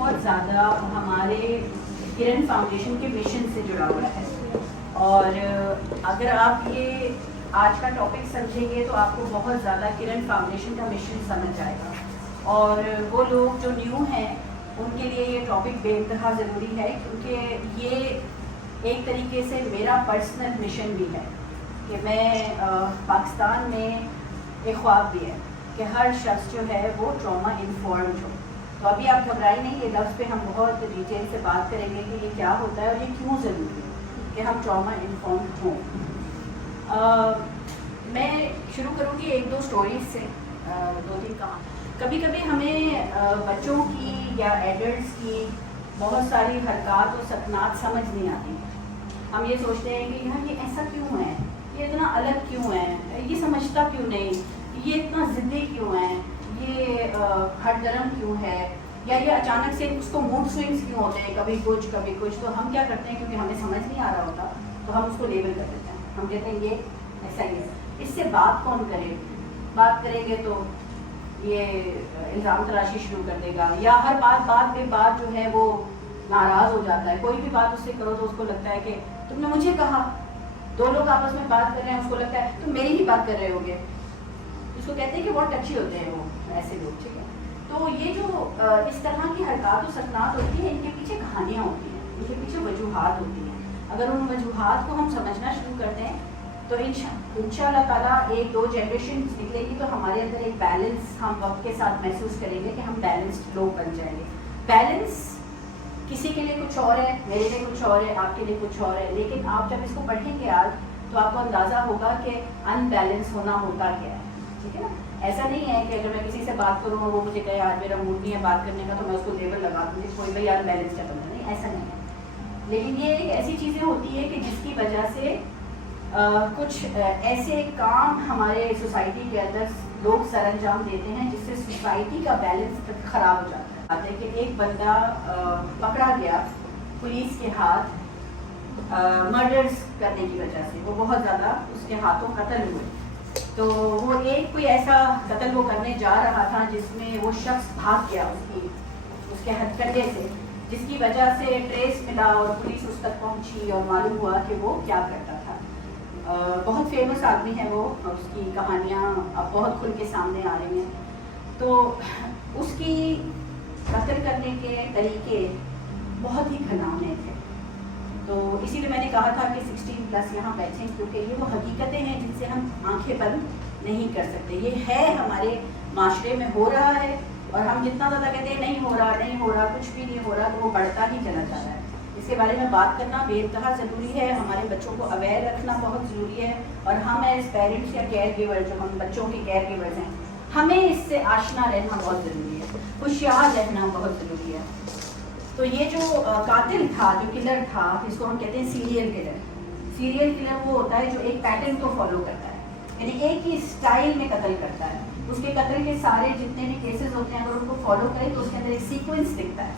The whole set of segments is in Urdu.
بہت زیادہ ہمارے کرن فاؤنڈیشن کے مشن سے جڑا ہوا ہے، اور اگر آپ یہ آج کا ٹاپک سمجھیں گے تو آپ کو بہت زیادہ کرن فاؤنڈیشن کا مشن سمجھ آئے گا، اور وہ لوگ جو نیو ہیں ان کے لیے یہ ٹاپک بے انتہا ضروری ہے، کیونکہ یہ ایک طریقے سے میرا پرسنل مشن بھی ہے کہ میں پاکستان میں ایک خواب بھی ہے کہ ہر شخص جو ہے وہ ٹراما انفارمڈ ہو. تو ابھی آپ گھبرائیں نہیں، یہ لفظ پہ ہم بہت ڈیٹیل سے بات کریں گے کہ یہ کیا ہوتا ہے اور یہ کیوں ضروری ہے کہ ہم ٹراما انفارمڈ ہوں. میں شروع کروں گی ایک دو سٹوریز سے، دو تین کہانی. کبھی کبھی ہمیں بچوں کی یا ایڈلٹس کی بہت ساری حرکات اور سکنات سمجھ نہیں آتی. ہم یہ سوچتے ہیں کہ یار یہ ایسا کیوں ہے، یہ اتنا الگ کیوں ہے، یہ سمجھتا کیوں نہیں، یہ اتنا ضدی کیوں ہے، یہ ہٹ درم کیوں ہے، یا یہ اچانک سے اس کو موڈ سوئنگس کیوں ہوتے ہیں، کبھی کچھ کبھی کچھ. تو ہم کیا کرتے ہیں، کیونکہ ہمیں سمجھ نہیں آ رہا ہوتا تو ہم اس کو لیبل کر دیتے ہیں. ہم کہتے ہیں یہ ایسا ہی ہے. اس سے بات کون کرے، بات کریں گے تو یہ الزام تراشی شروع کر دے گا، یا ہر بات پہ بات جو ہے وہ ناراض ہو جاتا ہے. کوئی بھی بات اس سے کرو تو اس کو لگتا ہے کہ تم نے مجھے کہا. دو لوگ آپس میں بات کر رہے ہیں، اس کو لگتا ہے تم میری ہی بات کر رہے ہوگے. اس کو کہتے ہیں کہ بہت ٹچی ہوتے ہیں وہ ایسے لوگ. ٹھیک ہے، تو یہ جو اس طرح کی حرکات و سکنات ہوتی ہیں، ان کے پیچھے کہانیاں ہوتی ہیں، ان کے پیچھے وجوہات ہوتی ہیں. اگر ان وجوہات کو ہم سمجھنا شروع کرتے ہیں تو انشاء اللہ تعالیٰ ایک دو جنریشن نکلے گی تو ہمارے اندر ایک بیلنس ہم وقت کے ساتھ محسوس کریں گے کہ ہم بیلنسڈ لوگ بن جائیں گے. بیلنس کسی کے لیے کچھ اور ہے، میرے لیے کچھ اور ہے، آپ کے لیے کچھ اور ہے، لیکن آپ جب اس کو پڑھیں گے آج تو آپ کو اندازہ ہوگا کہ ان بیلنس ہونا ہوتا کیا ہے. ٹھیک ہے نا، ایسا نہیں ہے کہ اگر میں کسی سے بات کروں اور وہ مجھے کہے آج میرا موڈ نہیں ہے بات کرنے کا تو میں اس کو لیبل لگا دوں گی کوئی بھائی ان بیلنس کا بندہ نہیں، ایسا نہیں ہے. لیکن یہ ایک ایسی چیزیں ہوتی ہے کہ جس کی وجہ سے کچھ ایسے کام ہمارے سوسائٹی کے اندر لوگ سر انجام دیتے ہیں جس سے سوسائٹی کا بیلنس خراب ہو جاتا ہے. کہ ایک بندہ پکڑا گیا پولیس کے ہاتھ مرڈرز کرنے کی وجہ سے، وہ بہت زیادہ اس کے ہاتھوں قتل ہوئے. تو وہ ایک کوئی ایسا قتل وہ کرنے جا رہا تھا جس میں وہ شخص بھاگ گیا اس کے ہتھ کنڈے سے، جس کی وجہ سے ٹریس ملا اور پولیس اس تک پہنچی اور معلوم ہوا کہ وہ کیا کرتا تھا. بہت فیمس آدمی ہے وہ، اس کی کہانیاں اب بہت کھل کے سامنے آ رہی ہیں. تو اس کی قتل کرنے کے طریقے بہت ہی گھناؤنے تھے. تو اسی لیے میں نے کہا تھا کہ 16+ یہاں بیٹھیں، کیونکہ یہ وہ حقیقتیں ہیں جن سے ہم آنکھیں بند نہیں کر سکتے. یہ ہے ہمارے معاشرے میں ہو رہا ہے، اور ہم جتنا زیادہ کہتے ہیں نہیں ہو رہا کچھ بھی نہیں ہو رہا، تو وہ بڑھتا ہی چلا جا رہا ہے. اس کے بارے میں بات کرنا بے انتہا ضروری ہے، ہمارے بچوں کو اویئر رکھنا بہت ضروری ہے، اور ہم ایز پیرنٹس یا کیئر گیور، جو ہم بچوں کے کیئر گیورز ہیں، ہمیں اس سے آشنا رہنا بہت ضروری ہے، ہوشیار رہنا بہت ضروری ہے. تو یہ جو قاتل تھا، جو کلر تھا، جس کو ہم کہتے ہیں سیریل کلر. سیریل کلر وہ ہوتا ہے جو ایک پیٹرن کو فالو کرتا ہے، یعنی ایک ہی اسٹائل میں قتل کرتا ہے. اس کے قتل کے سارے جتنے بھی کیسز ہوتے ہیں اگر ان کو فالو کریں تو اس کے اندر ایک سیکوینس دکھتا ہے،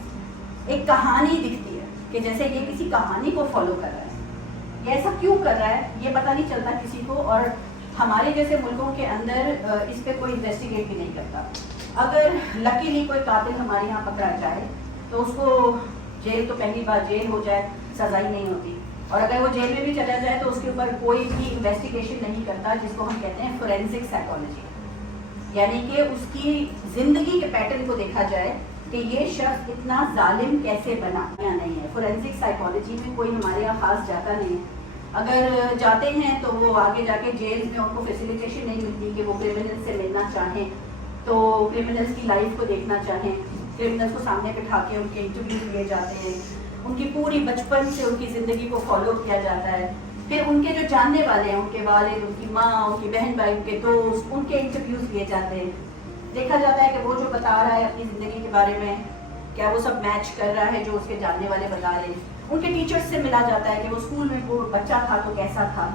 ایک کہانی دکھتی ہے کہ جیسے یہ کسی کہانی کو فالو کر رہا ہے. یہ ایسا کیوں کر رہا ہے یہ پتہ نہیں چلتا کسی کو، اور ہمارے جیسے ملکوں کے اندر اس پہ کوئی انویسٹیگیٹ بھی نہیں کرتا. اگر لکیلی کوئی قاتل ہمارے یہاں پکڑا جائے تو اس کو جیل، تو پہلی بار جیل ہو جائے سزا ہی نہیں ہوتی، اور اگر وہ جیل میں بھی چلا جائے تو اس کے اوپر کوئی بھی انویسٹیگیشن نہیں کرتا، جس کو ہم کہتے ہیں فورینسک سائیکالوجی. یعنی کہ اس کی زندگی کے پیٹرن کو دیکھا جائے کہ یہ شخص اتنا ظالم کیسے بنا یا نہیں ہے. فورینسک سائیکالوجی میں کوئی ہمارے یہاں خاص جاتا نہیں ہے. اگر جاتے ہیں تو وہ آگے جا کے جیل میں ان کو فیسیلیٹیشن نہیں ملتی کہ وہ کرمنل سے ملنا چاہیں، تو کرمنلز کی لائف کو دیکھنا چاہیں. کرمنلز کو سامنے بٹھا کے ان کے انٹرویو لیے جاتے ہیں، ان کی پوری بچپن سے ان کی زندگی کو فالو کیا جاتا ہے. پھر ان کے جو جاننے والے ہیں، ان کے والد، ان کی ماں، ان کی بہن بھائی، ان کے دوست، ان کے انٹرویوز لیے جاتے ہیں. دیکھا جاتا ہے کہ وہ جو بتا رہا ہے اپنی زندگی کے بارے میں کیا وہ سب میچ کر رہا ہے جو اس کے جاننے والے بتا رہے ہیں. ان کے ٹیچرز سے ملا جاتا ہے کہ وہ اسکول میں وہ بچہ تھا تو کیسا تھا.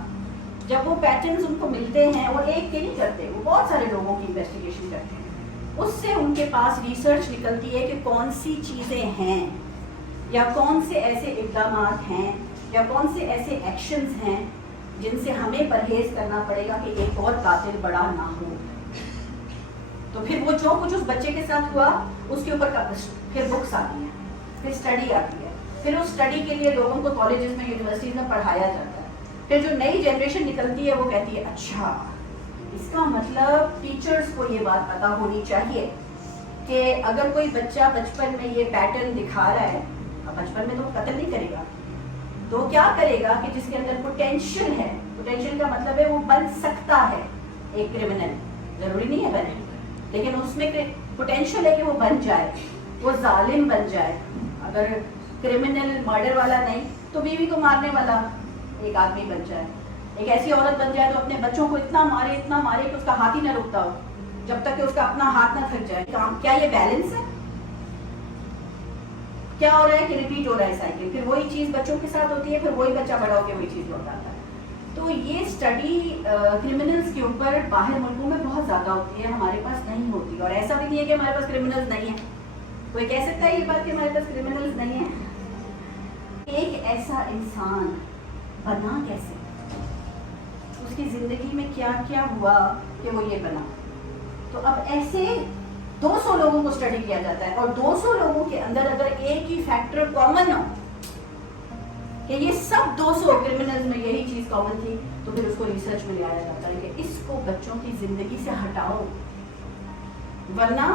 جب وہ پیٹرنز ان کو ملتے ہیں، وہ ایک کے نہیں کرتے، وہ بہت سارے لوگوں کی انویسٹیگیشن کرتے ہیں. اس سے ان کے پاس ریسرچ نکلتی ہے کہ کون سی چیزیں ہیں، یا کون سے ایسے اقدامات ہیں، یا کون سے ایسے ایکشنز ہیں جن سے ہمیں پرہیز کرنا پڑے گا کہ ایک اور قاتل بڑا نہ ہو. تو پھر وہ جو کچھ اس بچے کے ساتھ ہوا اس کے اوپر پھر بکس آتی ہیں, پھر اسٹڈی آتی ہے, پھر اس اسٹڈی کے لیے لوگوں کو کالجز میں یونیورسٹیز میں پڑھایا جاتا ہے. پھر جو نئی جنریشن نکلتی ہے وہ کہتی ہے اچھا اس کا مطلب ٹیچرز کو یہ بات پتہ ہونی چاہیے کہ اگر کوئی بچہ بچپن میں یہ پیٹرن دکھا رہا ہے, اب بچپن میں تو قتل نہیں کرے گا, تو کیا کرے گا کہ جس کے اندر پوٹینشیل ہے, پوٹینشیل کا مطلب ہے وہ بن سکتا ہے ایک کرمنل, ضروری نہیں ہے بنے, لیکن اس میں پوٹینشیل ہے کہ وہ بن جائے, وہ ظالم بن جائے. اگر کرمنل مرڈر والا نہیں تو بیوی کو مارنے والا ایک آدمی بن جائے, ایک ایسی عورت بن جائے تو اپنے بچوں کو اتنا مارے کہ اس کا ہاتھ ہی نہ رکتا ہو جب تک کہ اس کا اپنا ہاتھ نہ تھک جائے. کیا یہ بیلنس ہے؟ کیا ہو رہا ہے کہ ریپیٹ ہو رہا ہے سائیکل, پھر وہی چیز بچوں کے ساتھ ہوتی ہے, پھر وہی بچہ بڑا ہو کے وہی چیز لوٹاتا ہے. تو یہ اسٹڈی کرمنلز کے اوپر باہر ملکوں میں بہت زیادہ ہوتی ہے, ہمارے پاس نہیں ہوتی. اور ایسا بھی نہیں ہے کہ ہمارے پاس کرمنلز نہیں ہیں. کوئی کہہ سکتا ہے یہ بات کہ ہمارے پاس کرمنلز نہیں ہیں؟ ایک ایسا انسان بنا کیسے, اس کی زندگی میں کیا کیا ہوا کہ وہ یہ بنا. تو اب ایسے 200 لوگوں کو اسٹڈی کیا جاتا ہے, اور 200 لوگوں کے اندر اگر ایک ہی فیکٹر کامن ہو کہ یہ سب 200 کرمنلز میں یہی چیز کامن تھی, تو پھر اس کو ریسرچ میں لے آیا جاتا ہے کہ اس کو بچوں کی زندگی سے ہٹاؤ, ورنہ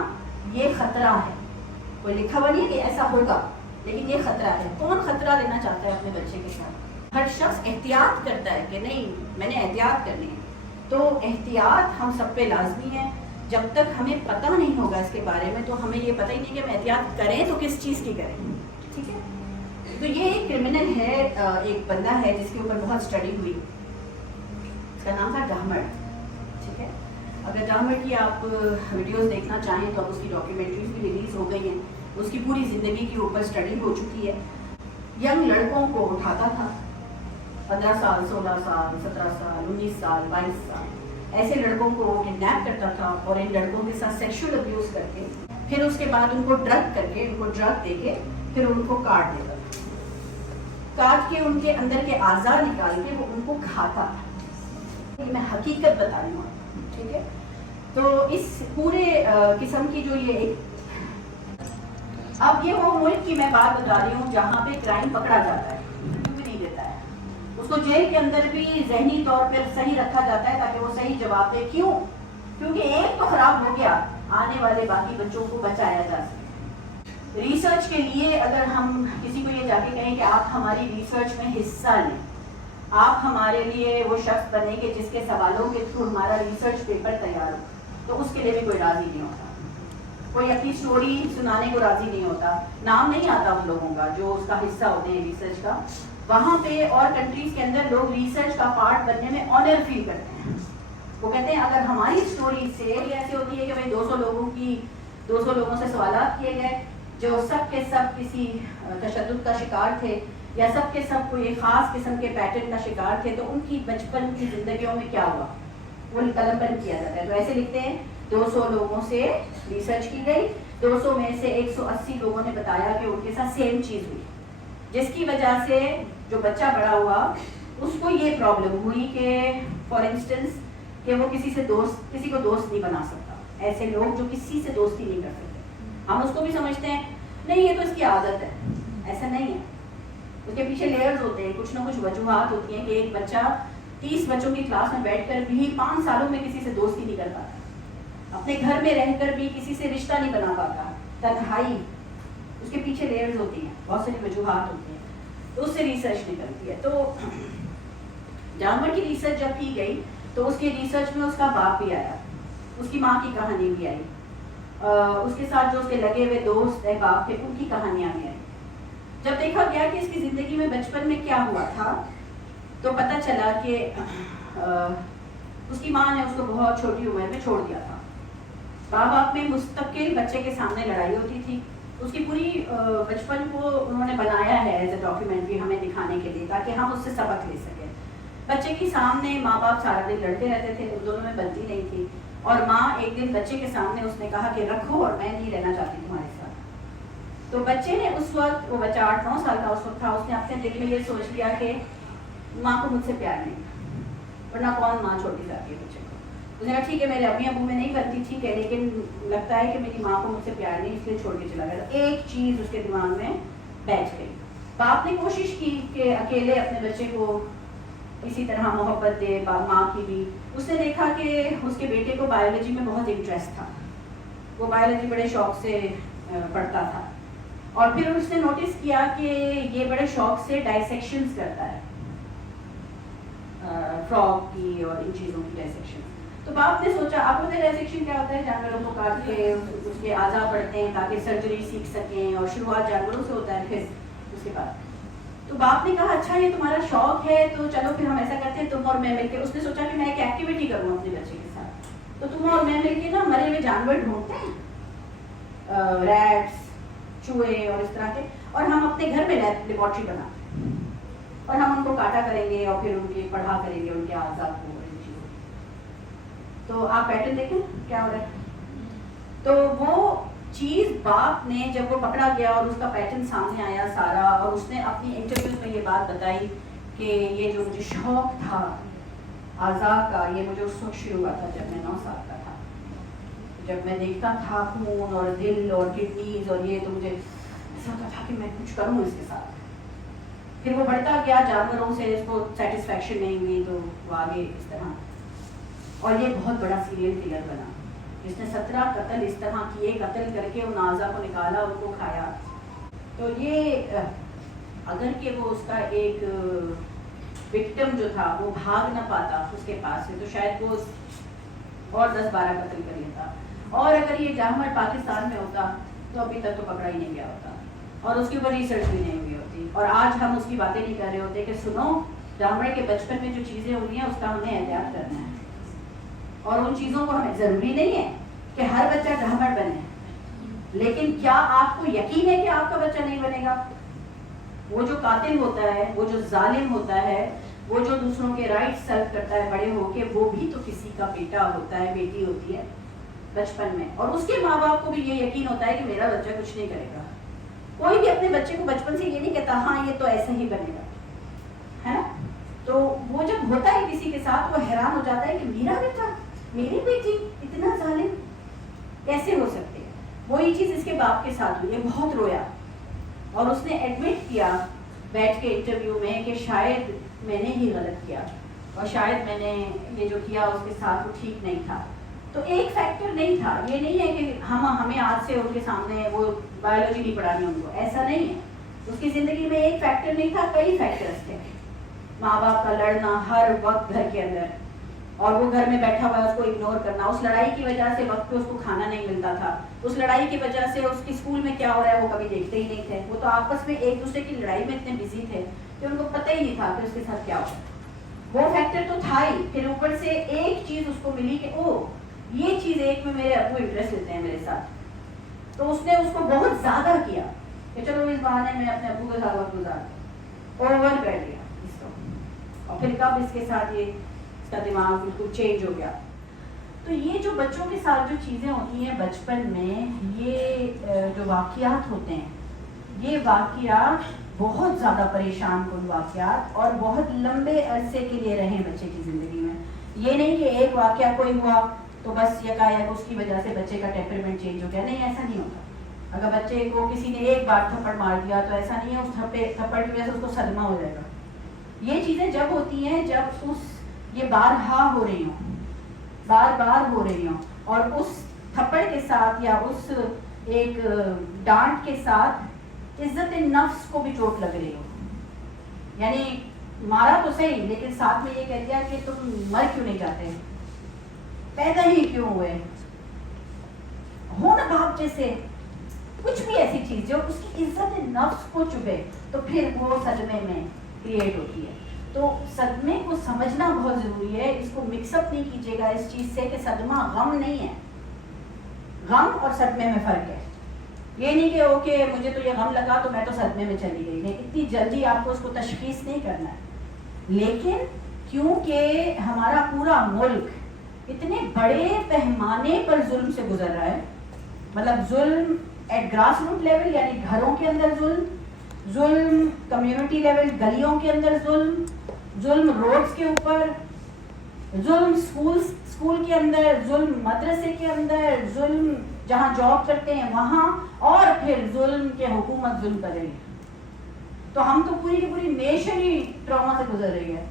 یہ خطرہ ہے. کوئی لکھا ہوا نہیں ہے کہ ایسا ہوگا, لیکن یہ خطرہ ہے. کون خطرہ لینا چاہتا ہے اپنے بچے کے ساتھ؟ ہر شخص احتیاط کرتا ہے کہ نہیں میں نے احتیاط کرنی ہے. تو احتیاط ہم سب پہ لازمی ہے. جب تک ہمیں پتہ نہیں ہوگا اس کے بارے میں تو ہمیں یہ پتہ ہی نہیں کہ ہم احتیاط کریں تو کس چیز کی کریں. ٹھیک ہے, تو یہ ایک کرمنل ہے, ایک بندہ ہے جس کے اوپر بہت اسٹڈی ہوئی, اس کا نام تھا ڈہمرڈ. ٹھیک ہے, اگر ڈہمرڈ کی آپ ویڈیوز دیکھنا چاہیں تو اب اس کی ڈاکیومنٹریز بھی ریلیز ہو گئی ہیں. اس کی پوری زندگی کے اوپر اسٹڈی ہو چکی ہے. ینگ لڑکوں کو اٹھاتا تھا, 15 سال 16 سال 17 سال 19 سال 22 سال, ایسے لڑکوں کو وہ کڈنیپ کرتا تھا اور ان لڑکوں کے ساتھ سیکشول ابیوز کر کے پھر اس کے بعد ان کو ڈرگ کر کے, ان کو ڈرگ دے کے پھر ان کو کاٹ دیتا تھا. کاٹ کے ان کے اندر کے اعضاء نکال کے وہ ان کو کھاتا تھا. یہ میں حقیقت بتا رہی ہوں. ٹھیک ہے, تو اس پورے قسم کی جو یہ ایک, اب یہ وہ ملک کی میں بات بتا رہی ہوں جہاں پہ کرائم پکڑا جاتا ہے, بھی نہیں دیتا ہے اس کو. جیل کے اندر بھی ذہنی طور پر صحیح رکھا جاتا ہے تاکہ وہ صحیح جواب دے. کیوں؟ کیونکہ ایک تو خراب ہو گیا, آنے والے باقی بچوں کو بچایا جا سکے. ریسرچ کے لیے اگر ہم کسی کو یہ جا کے کہیں کہ آپ ہماری ریسرچ میں حصہ لیں, آپ ہمارے لیے وہ شخص بنے کہ جس کے سوالوں کے تھرو ہمارا ریسرچ پیپر تیار ہو, تو اس کے لیے بھی کوئی راضی نہیں ہوتا. کوئی اپنی سٹوری سنانے کو راضی نہیں ہوتا. نام نہیں آتا ان لوگوں کا جو اس کا حصہ ہوتے ہیں ریسرچ کا. وہاں پہ اور کنٹریز کے اندر لوگ ریسرچ کا پارٹ بننے میں آنر فیل کرتے ہیں. وہ کہتے ہیں اگر ہماری سٹوری سے ایسی ہوتی ہے کہ بھائی 200 لوگوں سے سوالات کیے گئے جو سب کے سب کسی تشدد کا شکار تھے یا سب کے سب کوئی خاص قسم کے پیٹرن کا شکار تھے, تو ان کی بچپن کی زندگیوں میں کیا ہوا وہ قلم بند کیا جاتا ہے. تو ایسے لکھتے ہیں 200 لوگوں سے ریسرچ کی گئی, 200 میں سے 180 لوگوں نے بتایا کہ ان کے ساتھ سیم چیز ہوئی, جس کی وجہ سے جو بچہ بڑا ہوا اس کو یہ پرابلم ہوئی کہ فار انسٹنس کہ وہ کسی کو دوست نہیں بنا سکتا. ایسے لوگ جو کسی سے دوستی نہیں کر سکتے, ہم اس کو بھی سمجھتے ہیں نہیں یہ تو اس کی عادت ہے. ایسا نہیں ہے, اس کے پیچھے لیئرز ہوتے ہیں, کچھ نہ کچھ وجوہات ہوتی ہیں کہ ایک بچہ 30 بچوں کی کلاس میں بیٹھ کر بھی 5 سالوں میں کسی سے دوستی نہیں کر پاتا, اپنے گھر میں رہ کر بھی کسی سے رشتہ نہیں بنا پاتا. تنہائی, اس کے پیچھے لیئرز ہوتی ہیں, بہت ساری وجوہات ہوتی ہیں, تو اس سے ریسرچ نکلتی ہے. تو ڈہمرڈ کی ریسرچ جب کی گئی تو اس کی ریسرچ میں اس کا باپ بھی آیا, اس کی ماں کی کہانی بھی آئی, اس کے ساتھ جو اس کے لگے ہوئے دوست احباب تھے ان کی کہانیاں بھی آئی. جب دیکھا گیا کہ اس کی زندگی میں بچپن میں کیا ہوا تھا تو پتہ چلا کہ اس کی ماں نے اس کو بہت چھوٹی عمر میں چھوڑ دیا تھا. ماں باپ میں مستقل بچے کے سامنے لڑائی ہوتی تھی. اس کی پوری بچپن کو انہوں نے بنایا ہے ایز اے ڈاکیومنٹری ہمیں دکھانے کے لیے تاکہ ہم اس سے سبق لے سکیں. بچے کے سامنے ماں باپ سارا دن لڑتے رہتے تھے, ان دونوں میں بنتی نہیں تھی, اور ماں ایک دن بچے کے سامنے اس نے کہا کہ رکھو اور میں نہیں رہنا چاہتی تمہارے ساتھ. تو بچے نے اس وقت, وہ بچہ 8-9 سال کا اس وقت تھا, اس نے اپنے دل میں یہ سوچ لیا کہ ماں کو مجھ سے پیار نہیں, ورنہ کون ماں چھوڑ دی جاتی ہے بچے کو. اس نے کہا ٹھیک ہے میرے امی ابو میں نہیں بنتی ٹھیک ہے لیکن لگتا ہے کہ میری ماں کو مجھ سے پیار نہیں اس لیے چھوڑ کے چلا گیا. ایک چیز اس کے دماغ میں بیٹھ گئی. باپ نے کوشش کی کہ اکیلے اپنے بچے کو اسی طرح محبت دے, ماں کی بھی. اس نے دیکھا کہ اس کے بیٹے کو بایولوجی میں بہت انٹرسٹ تھا, وہ بایولوجی بڑے شوق سے پڑھتا تھا, اور پھر اس نے نوٹس کیا کہ یہ بڑے شوق سے ڈائسیکشنز کرتا ہے, فراگ کی اور ان چیزوں کی ڈائسیکشن. تو باپ نے سوچا, آپ کو ڈائسیکشن کیا ہوتا ہے, جانوروں کو کاٹ کے اس کے اعضاء پڑتے ہیں تاکہ سرجری سیکھ سکیں, اور شروعات جانوروں سے ہوتا ہے پھر اس کے بعد. تو باپ نے کہا اچھا یہ تمہارا شوق ہے تو چلو پھر ہم ایسا کرتے ہیں تم اور میں مل کے. اس نے سوچا کہ میں ایک ایکٹیویٹی کروں اپنے بچے کے ساتھ, تو تم اور میں مل کے نا مرے ہوئے جانور ڈھونڈتے ہیں, ریٹس, چوہے اور اس طرح کے, اور ہم اپنے گھر میں لیبارٹری بناتے ہیں اور ہم ان کو کاٹا کریں گے اور پھر ان کی پڑھا کریں گے ان کے اعضاء کو. تو آپ پیٹرن دیکھیں کیا ہو رہا ہے. تو وہ چیز باپ نے جب وہ پکڑا گیا اور اس کا پیٹرن سامنے آیا سارا, اور اس نے اپنی انٹرویوز میں یہ بات بتائی کہ یہ جو مجھے شوق تھا اعضاء کا, یہ مجھے اس وقت شروع ہوا تھا جب میں 9 سال کا تھا, جب میں دیکھتا تھا خون اور دل اور کڈنیز اور یہ, تو مجھے ایسا ہوتا تھا کہ میں کچھ کروں اس کے ساتھ. پھر وہ بڑھتا گیا جانوروں سے, اس کو سیٹسفیکشن نہیں ہوئی تو وہ آگے اس طرح, اور یہ بہت بڑا سیریل کلر بنا. اس نے 17 قتل اس طرح کیے, قتل کر کے ان اعضاء کو نکالا, ان کو کھایا. تو یہ اگر کہ وہ اس کا ایک وکٹم جو تھا وہ بھاگ نہ پاتا اس کے پاس سے, تو شاید وہ اور 10-12 قتل کر لیتا. اور اگر یہ جانور پاکستان میں ہوتا تو ابھی تک تو پکڑا ہی نہیں گیا ہوتا, اور اس کے اوپر ریسرچ بھی نہیں ہوئی ہوتی, اور آج ہم اس کی باتیں نہیں کر رہے ہوتے کہ سنو جانور کے بچپن میں جو چیزیں ہوئی ہیں اس کا ہمیں احتیاط کرنا ہے. اور ان چیزوں کو ہمیں ضروری نہیں ہے کہ ہر بچہ جانور بنے, لیکن کیا آپ کو یقین ہے کہ آپ کا بچہ نہیں بنے گا؟ وہ جو قاتل ہوتا ہے, وہ جو ظالم ہوتا ہے, وہ جو دوسروں کے رائٹ سرو کرتا ہے بڑے ہو کے, وہ بھی تو کسی کا بیٹا ہوتا ہے, بیٹی ہوتی ہے بچپن میں, اور اس کے ماں باپ کو بھی یہ یقین ہوتا ہے کہ میرا بچہ کچھ نہیں کرے گا. کوئی بھی اپنے بچے کو بچپن سے یہ نہیں کہتا ہاں یہ تو ایسا ہی بنے گا, ہے نا. تو وہ جب ہوتا ہے کسی کے ساتھ وہ حیران ہو جاتا ہے کہ میرا بیٹا, میری بیٹی اتنا ظالم کیسے ہو سکتے ہیں. وہی چیز اس کے باپ کے ساتھ ہوئی ہے. بہت رویا, اور اس نے ایڈمٹ کیا بیٹھ کے انٹرویو میں کہ شاید میں نے ہی غلط کیا, اور شاید میں نے یہ جو کیا اس کے ساتھ وہ ٹھیک نہیں تھا. تو ایک فیکٹر نہیں تھا, یہ نہیں ہے کہ ہمیں آج سے ان کے سامنے وہ بایولوجی نہیں پڑھانی ان کو, ایسا نہیں ہے. اس کی زندگی میں ایک فیکٹر نہیں تھا, کئی فیکٹرز تھے. ماں باپ کا لڑنا ہر وقت گھر کے اندر, اور وہ گھر میں بیٹھا ہوا ہے اس کو اگنور کرنا. اس لڑائی کی وجہ سے وقت پہ اس کو کھانا نہیں ملتا تھا, اس لڑائی کی وجہ سے اس کی اسکول میں کیا ہو رہا ہے وہ کبھی دیکھتے ہی نہیں تھے. وہ تو آپس میں ایک دوسرے کی لڑائی میں اتنے بزی تھے کہ ان کو پتہ ہی نہیں تھا کہ اس کے ساتھ کیا ہو. وہ فیکٹر تو تھا ہی, پھر اوپر سے ایک چیز اس کو ملی کہ او یہ چیز ایک میں میرے ابو انٹرسٹ لیتے ہیں میرے ساتھ, تو اس نے اس کو بہت زیادہ کیا کہ چلو اس بہانے میں اپنے ابو کے ساتھ وقت گزارتے, اوور کر لیا اس کو. اور پھر کب اس کے ساتھ یہ اس کا دماغ بالکل چینج ہو گیا. تو یہ جو بچوں کے ساتھ جو چیزیں ہوتی ہیں بچپن میں, یہ جو واقعات ہوتے ہیں, یہ واقعات بہت زیادہ پریشان کن واقعات, اور بہت لمبے عرصے کے لیے رہیں بچے کی زندگی میں. یہ نہیں کہ ایک واقعہ کوئی ہوا تو بس یکایک اس کی وجہ سے بچے کا ٹیمپرمنٹ چینج ہو گیا. نہیں, ایسا نہیں ہوتا. اگر بچے کو کسی نے ایک بار تھپڑ مار دیا تو ایسا نہیں ہے اس تھپڑ کی وجہ سے اس کو صدمہ ہو جائے گا. یہ چیزیں جب ہوتی ہیں جب یہ بارہا ہو رہی ہوں, بار بار ہو رہی ہوں, اور اس تھپڑ کے ساتھ یا اس ایک ڈانٹ کے ساتھ عزت نفس کو بھی چوٹ لگ رہی ہو. یعنی مارا تو صحیح, لیکن ساتھ میں یہ کہہ دیا کہ تم مر کیوں نہیں جاتے, پیدا ہی کیوں ہوئے, ہو نا باپ جیسے, کچھ بھی ایسی چیز جو اس کی عزت نفس کو چبھے, تو پھر وہ صدمے میں کریٹ ہوتی ہے. تو صدمے کو سمجھنا بہت ضروری ہے. اس کو مکس اپ نہیں کیجیے گا اس چیز سے کہ صدمہ غم نہیں ہے. غم اور صدمے میں فرق ہے. یہ نہیں کہ اوکے مجھے تو یہ غم لگا تو میں تو صدمے میں چلی گئی. نہیں, اتنی جلدی آپ کو اس کو تشخیص نہیں کرنا ہے. لیکن کیونکہ ہمارا پورا ملک اتنے بڑے پیمانے پر ظلم سے گزر رہا ہے, مطلب ظلم ایٹ گراس روٹ لیول, یعنی گھروں کے اندر ظلم کمیونٹی لیول, گلیوں کے اندر ظلم روڈز کے اوپر, ظلم اسکول کے اندر، ظلم مدرسے کے اندر، ظلم جہاں جاب کرتے ہیں وہاں، اور پھر ظلم کہ حکومت ظلم کرے گی. تو ہم تو پوری کی پوری نیشن ہی ٹراما سے گزر رہی ہے،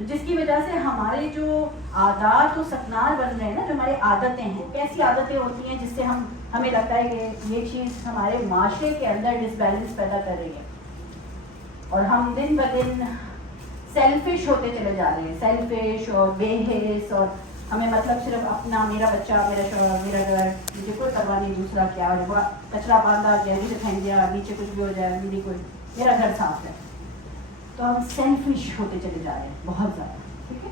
جس کی وجہ سے ہمارے جو عادات و سکنار بن رہے ہیں نا، جو ہماری عادتیں ہیں، کیسی عادتیں ہوتی ہیں جس سے ہمیں لگتا ہے کہ یہ چیز ہمارے معاشرے کے اندر ڈس بیلنس پیدا کر رہی ہے، اور ہم دن بدن سیلفش ہوتے چلے جا رہے ہیں، سیلفش اور بے حس، اور ہمیں مطلب صرف اپنا، میرا بچہ، میرا شوہر، میرا گھر، مجھے کوئی پرواہ نہیں دوسرا کیا، اور کچرا باندھا گیا نیچے پھینک دیا، نیچے کچھ بھی ہو جائے میرا گھر صاف ہے. تو ہم سیلفش ہوتے چلے جا رہے ہیں بہت زیادہ. ٹھیک ہے،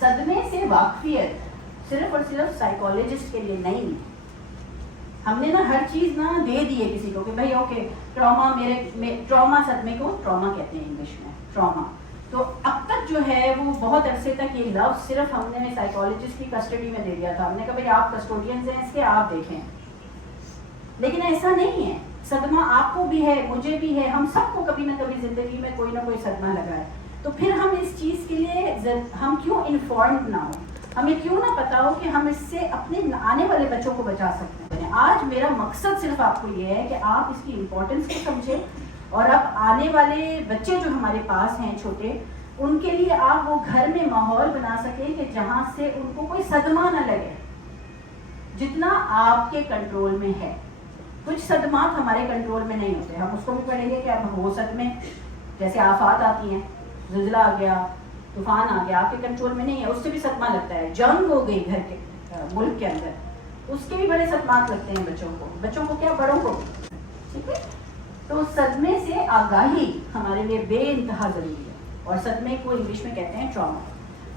صدمے سے واقفیت صرف اور صرف سائیکالوجسٹ کے لیے نہیں. ہم نے نا ہر چیز نا دے دی ہے کسی کو کہ بھائی اوکے ٹراما، ٹراما، صدمے کو ٹراما کہتے ہیں انگلش میں، ٹراما. تو اب تک جو ہے وہ بہت عرصے تک یہ لفظ صرف ہم نے سائیکالوجسٹ کی کسٹڈی میں دے دیا تھا. ہم نے کہا بھائی آپ کسٹوڈینز ہیں اس کے، آپ دیکھیں. لیکن ایسا نہیں ہے. صدمہ آپ کو بھی ہے، مجھے بھی ہے، ہم سب کو کبھی نہ کبھی زندگی میں کوئی نہ کوئی صدمہ لگا ہے. تو پھر ہم اس چیز کے لیے ہم کیوں انفارمڈ نہ ہوں، ہمیں کیوں نہ پتا ہو کہ ہم اس سے اپنے آنے والے بچوں کو بچا سکتے ہیں. آج میرا مقصد صرف آپ کو یہ ہے کہ آپ اس کی امپورٹنس کو سمجھیں، اور اب آنے والے بچے جو ہمارے پاس ہیں چھوٹے، ان کے لیے آپ وہ گھر میں ماحول بنا سکیں کہ جہاں سے ان کو کوئی صدمہ نہ لگے، جتنا آپ کے کنٹرول میں ہے. کچھ صدمات ہمارے کنٹرول میں نہیں ہوتے، ہم اس کو بھی پڑھیں گے کہ اب وہ صدمے جیسے آفات آتی ہیں، زلزلہ آ گیا، طوفان آ گیا، آپ کے کنٹرول میں نہیں ہے، اس سے بھی صدمہ لگتا ہے. جنگ ہو گئی گھر کے ملک کے اندر، اس کے بھی بڑے صدمات لگتے ہیں بچوں کو کیا، بڑوں کو. ٹھیک ہے، تو صدمے سے آگاہی ہمارے لیے بے انتہا ضروری ہے، اور صدمے کو انگلش میں کہتے ہیں ٹراما.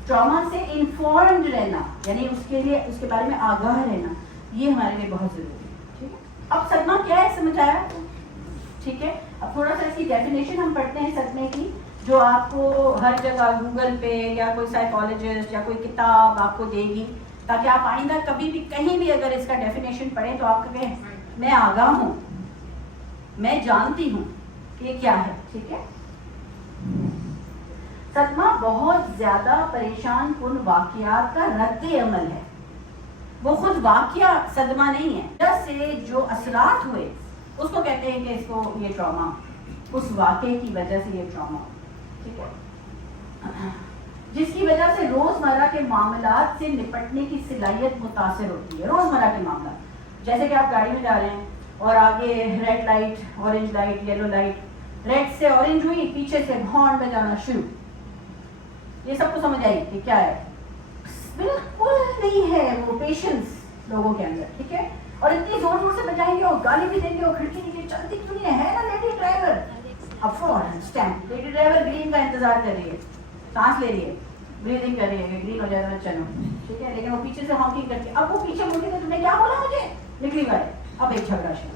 ٹراما سے انفارمڈ رہنا، یعنی اس کے بارے میں آگاہ رہنا، یہ ہمارے لیے بہت ضروری ہے. ٹھیک ہے، اب صدمہ کیا ہے سمجھ آیا؟ ٹھیک ہے، اب تھوڑا سا اس کی ڈیفینیشن ہم پڑھتے ہیں صدمے کی، جو آپ کو ہر جگہ گوگل پہ یا کوئی سائیکالوجسٹ یا کوئی کتاب آپ کو دے گی، تاکہ آپ آئندہ کبھی بھی کہیں بھی اگر اس کا ڈیفینیشن پڑھیں تو آپ کہیں میں آگاہ ہوں، میں جانتی ہوں کہ یہ کیا ہے. ٹھیک ہے، صدمہ بہت زیادہ پریشان کن واقعات کا رد عمل ہے. وہ خود واقعہ صدمہ نہیں ہے، جس سے جو اثرات ہوئے اس کو کہتے ہیں کہ اس کو یہ ٹراما، اس واقعے کی وجہ سے یہ ٹراما. ٹھیک ہے، جس کی وجہ سے روزمرہ کے معاملات سے نپٹنے کی صلاحیت متاثر ہوتی ہے. روزمرہ کے معاملات، جیسے کہ آپ گاڑی میں جا رہے ہیں اور آگے red light, orange light, yellow light, red سے اورنج ہوئی، پیچھے سے ہارن بجانا شروع. یہ سب کو سمجھ آئی کہ کیا ہے؟ بالکل نہیں ہے وہ پیشنس لوگوں کے اندر. ٹھیک ہے، اور اتنی زور زور سے بجائیں گے اور گالی بھی دیں گے اور کھڑکی نیچے چلتی کیوں نہیں ہے نا لیڈی ڈرائیور. اب فوراً اسٹینڈ، لیڈی ڈرائیور گرین کا انتظار کر رہی ہے، سانس لے رہی ہے، بریدنگ کر رہی ہے کہ گرین ہو جائے تو چلو. ٹھیک ہے، لیکن وہ پیچھے سے ہانکنگ کرتی ہے. اب وہ پیچھے مڑ کے تم نے کیا بولا مجھے، نکلی بھائی، اب ایک جھگڑا شروع.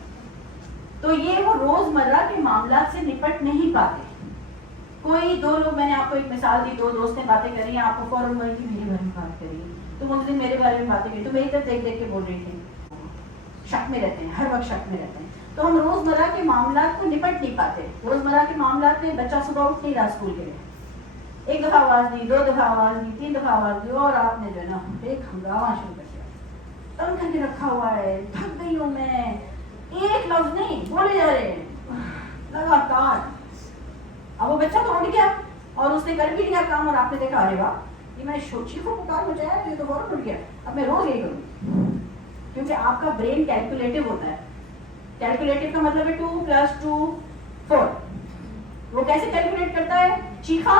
تو یہ وہ روزمرہ کے معاملات سے نپٹ نہیں پاتے. کوئی دو لوگ، میں نے آپ کو ایک مثال دی، دو دوستیں باتیں کر رہی ہیں، آپ کو فوراً بولیں کہ میرے بارے میں بات کر رہی ہے، تم اس دن میرے بارے میں باتیں کی، تو میری طرف دیکھ دیکھ کے بول رہی تھی. شک میں رہتے ہیں، ہر وقت شک میں رہتے ہیں. تو ہم روزمرہ کے معاملات کو نپٹ نہیں پاتے. روزمرہ کے معاملات میں بچہ صبح اٹھ نہیں رہا اسکول کے لیے، ایک دفعہ آواز دی، دو دفعہ آواز دی، تین دفعہ آواز دی، اور آپ نے جو ہے نا ایک ہنگامہ شروع کر دیا. تنگ کر کے رکھا ہوا ہے، تھک گئی ہوں میں، ایک لفظ نہیں بولے جا رہے ہیں لگاتار. اب وہ بچہ تو اٹھ گیا اور اس نے کر بھی لیا کام، اور آپ نے دیکھا ارے واہ یہ میں چیخو پکار ہو جایا، یہ تو فوراً اٹھ گیا، اب میں روز یہی کروں. کیونکہ آپ کا برین کیلکولیٹو ہوتا ہے. کیلکولیٹو کا مطلب ہے 2 + 2 4. وہ کیسے کیلکولیٹ کرتا ہے؟ چیخا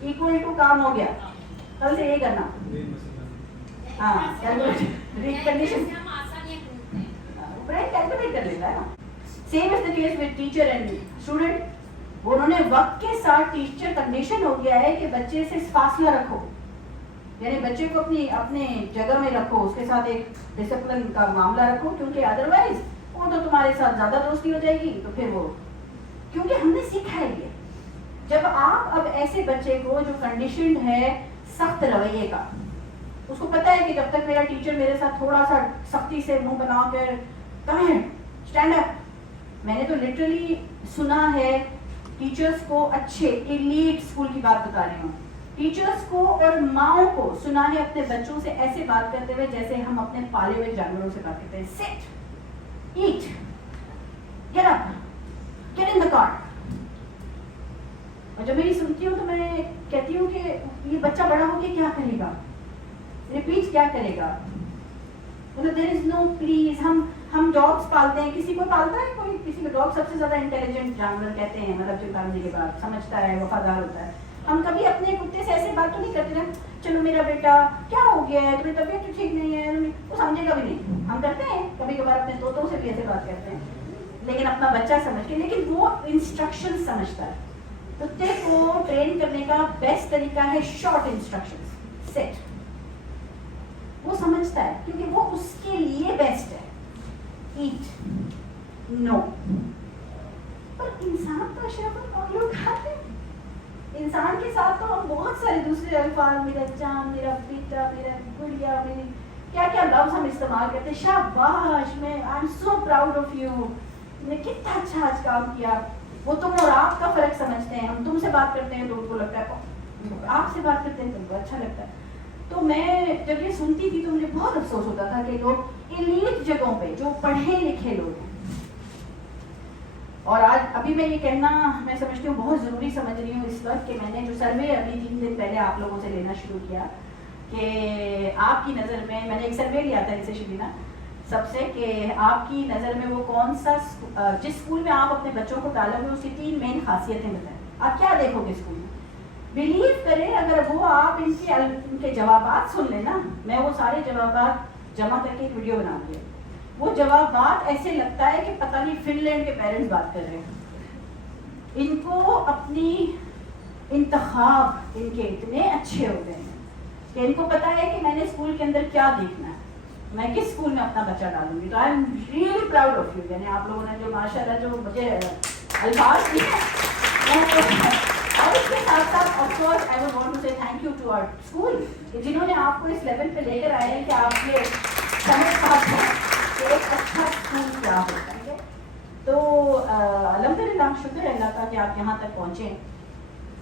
ایکول ٹو کام ہو گیا، کل سے یہی کرنا. ہاں کیلکولیٹ کنڈیشن برین کیلکولیٹ کر لیتا ہے نا. Same is the case with teacher and student. انہوں نے وقت کے ساتھ ٹیچر کنڈیشن ہو گیا ہے کہ بچے سے فاصلہ رکھو، یعنی بچے کو اپنے جگہ میں رکھو، اس کے ساتھ ایک ڈسپلن کا معاملہ رکھو، کیونکہ ادروائز وہ تو تمہارے ساتھ زیادہ دوستی ہو جائے گی. تو پھر وہ کیونکہ ہم نے سیکھا ہے یہ. جب آپ اب ایسے بچے کو جو کنڈیشنڈ ہے سخت رویے کا، اس کو پتا ہے کہ جب تک میرا ٹیچر میرے ساتھ تھوڑا سا سختی سے منہ بنا کر کم ہے اسٹینڈ اپ. میں نے تو لٹرلی سنا ہے ٹیچرز کو، اچھے ایلیٹ اسکول کی بات بتا رہی ہوں، ٹیچرس کو اور ماؤں کو سنا ہے اپنے بچوں سے ایسے بات کرتے ہوئے جیسے ہم اپنے پالے ہوئے جانوروں سے بات کرتے ہیں. Sit, eat, get up, get in the car. اور جب میں یہ سنتی ہوں تو میں کہتی ہوں کہ یہ بچہ بڑا ہو کے کیا کرے گا، ریپیٹ کیا کرے گا. مطلب دیر از نو پلیز. ہم ڈاگس پالتے ہیں، کسی کو پالتا ہے کوئی، کسی کو ڈاگ سب سے زیادہ انٹیلیجنٹ جانور کہتے ہیں، مطلب چمپینزی کے بعد سمجھتا ہے، وفادار ہوتا ہے. ہم کبھی اپنے کتے سے ایسے بات تو نہیں کرتے نا، چلو میرا بیٹا کیا ہو گیا ہے، تمہیں طبیعت تو ٹھیک نہیں ہے، وہ سمجھے گا بھی نہیں. ہم کرتے ہیں کبھی کبھار اپنے طوطوں سے بھی ایسے بات کرتے ہیں، لیکن اپنا بچہ سمجھ کے. لیکن وہ انسٹرکشن سمجھتا ہے. کتے کو ٹرین کرنے کا بیسٹ طریقہ ہے شارٹ انسٹرکشن. سیٹ، وہ سمجھتا ہے کیونکہ وہ اس کے لیے بیسٹ ہے. ایٹ، نو. پر انسان تو اشرف المخلوقات ہے. انسان کے ساتھ تو ہم بہت سارے دوسرے الفاظ، میرا جان، میرا بیٹا، میرا گڑیا، میری کیا کیا لفظ ہم استعمال کرتے ہیں. شاباش، میں I am so proud of you, تم نے کتنا اچھا آج کام کیا. وہ تم اور آپ کا فرق سمجھتے ہیں. ہم تم سے بات کرتے ہیں تو ان کو لگتا ہے، آپ سے بات کرتے ہیں تو ان کو اچھا لگتا ہے. تو میں جب یہ سنتی تھی تو مجھے بہت افسوس ہوتا تھا کہ لوگ ایلیٹ جگہوں پہ جو پڑھے لکھے لوگ ہیں، اور آج ابھی میں یہ کہنا میں سمجھتی ہوں بہت ضروری سمجھ رہی ہوں اس وقت کہ میں نے جو سروے ابھی 3 دن پہلے آپ لوگوں سے لینا شروع کیا کہ آپ کی نظر میں نے ایک سروے لیا تھا ان سے شبینہ سب سے کہ آپ کی نظر میں وہ کون سا جس اسکول میں آپ اپنے بچوں کو ڈالو گے اس کی 3 مین خاصیتیں بتائیں. آپ کیا دیکھو گے اسکول میں؟ بلیو کریں اگر وہ آپ ان کے جوابات سن لیں نا، میں وہ سارے جوابات جمع کر کے ایک ویڈیو بنا دیا. وہ جوابات ایسے لگتا ہے کہ پتہ نہیں فن لینڈ کے پیرنٹس بات کر رہے ہیں. ان کو اپنی انتخاب ان کے اتنے اچھے ہوتے ہیں کہ ان کو پتا ہے کہ میں نے اسکول کے اندر کیا دیکھنا ہے، میں کس اسکول میں اپنا بچہ ڈالوں گی. تو I am really proud of you. یعنی آپ لوگوں نے جو ماشاء اللہ جو مجھے الفاظ دیے اور اس کے ساتھ ساتھ of course I would want to say thank you to our school جنہوں نے آپ کو اس لیول پہ لے کر آئے ہیں کہ آپ یہ سمجھ پاتے ہیں کہ ایک اچھا اسکول کیا ہوتا ہے. تو الحمدللہ شکر اللہ کا کہ آپ یہاں تک پہنچے.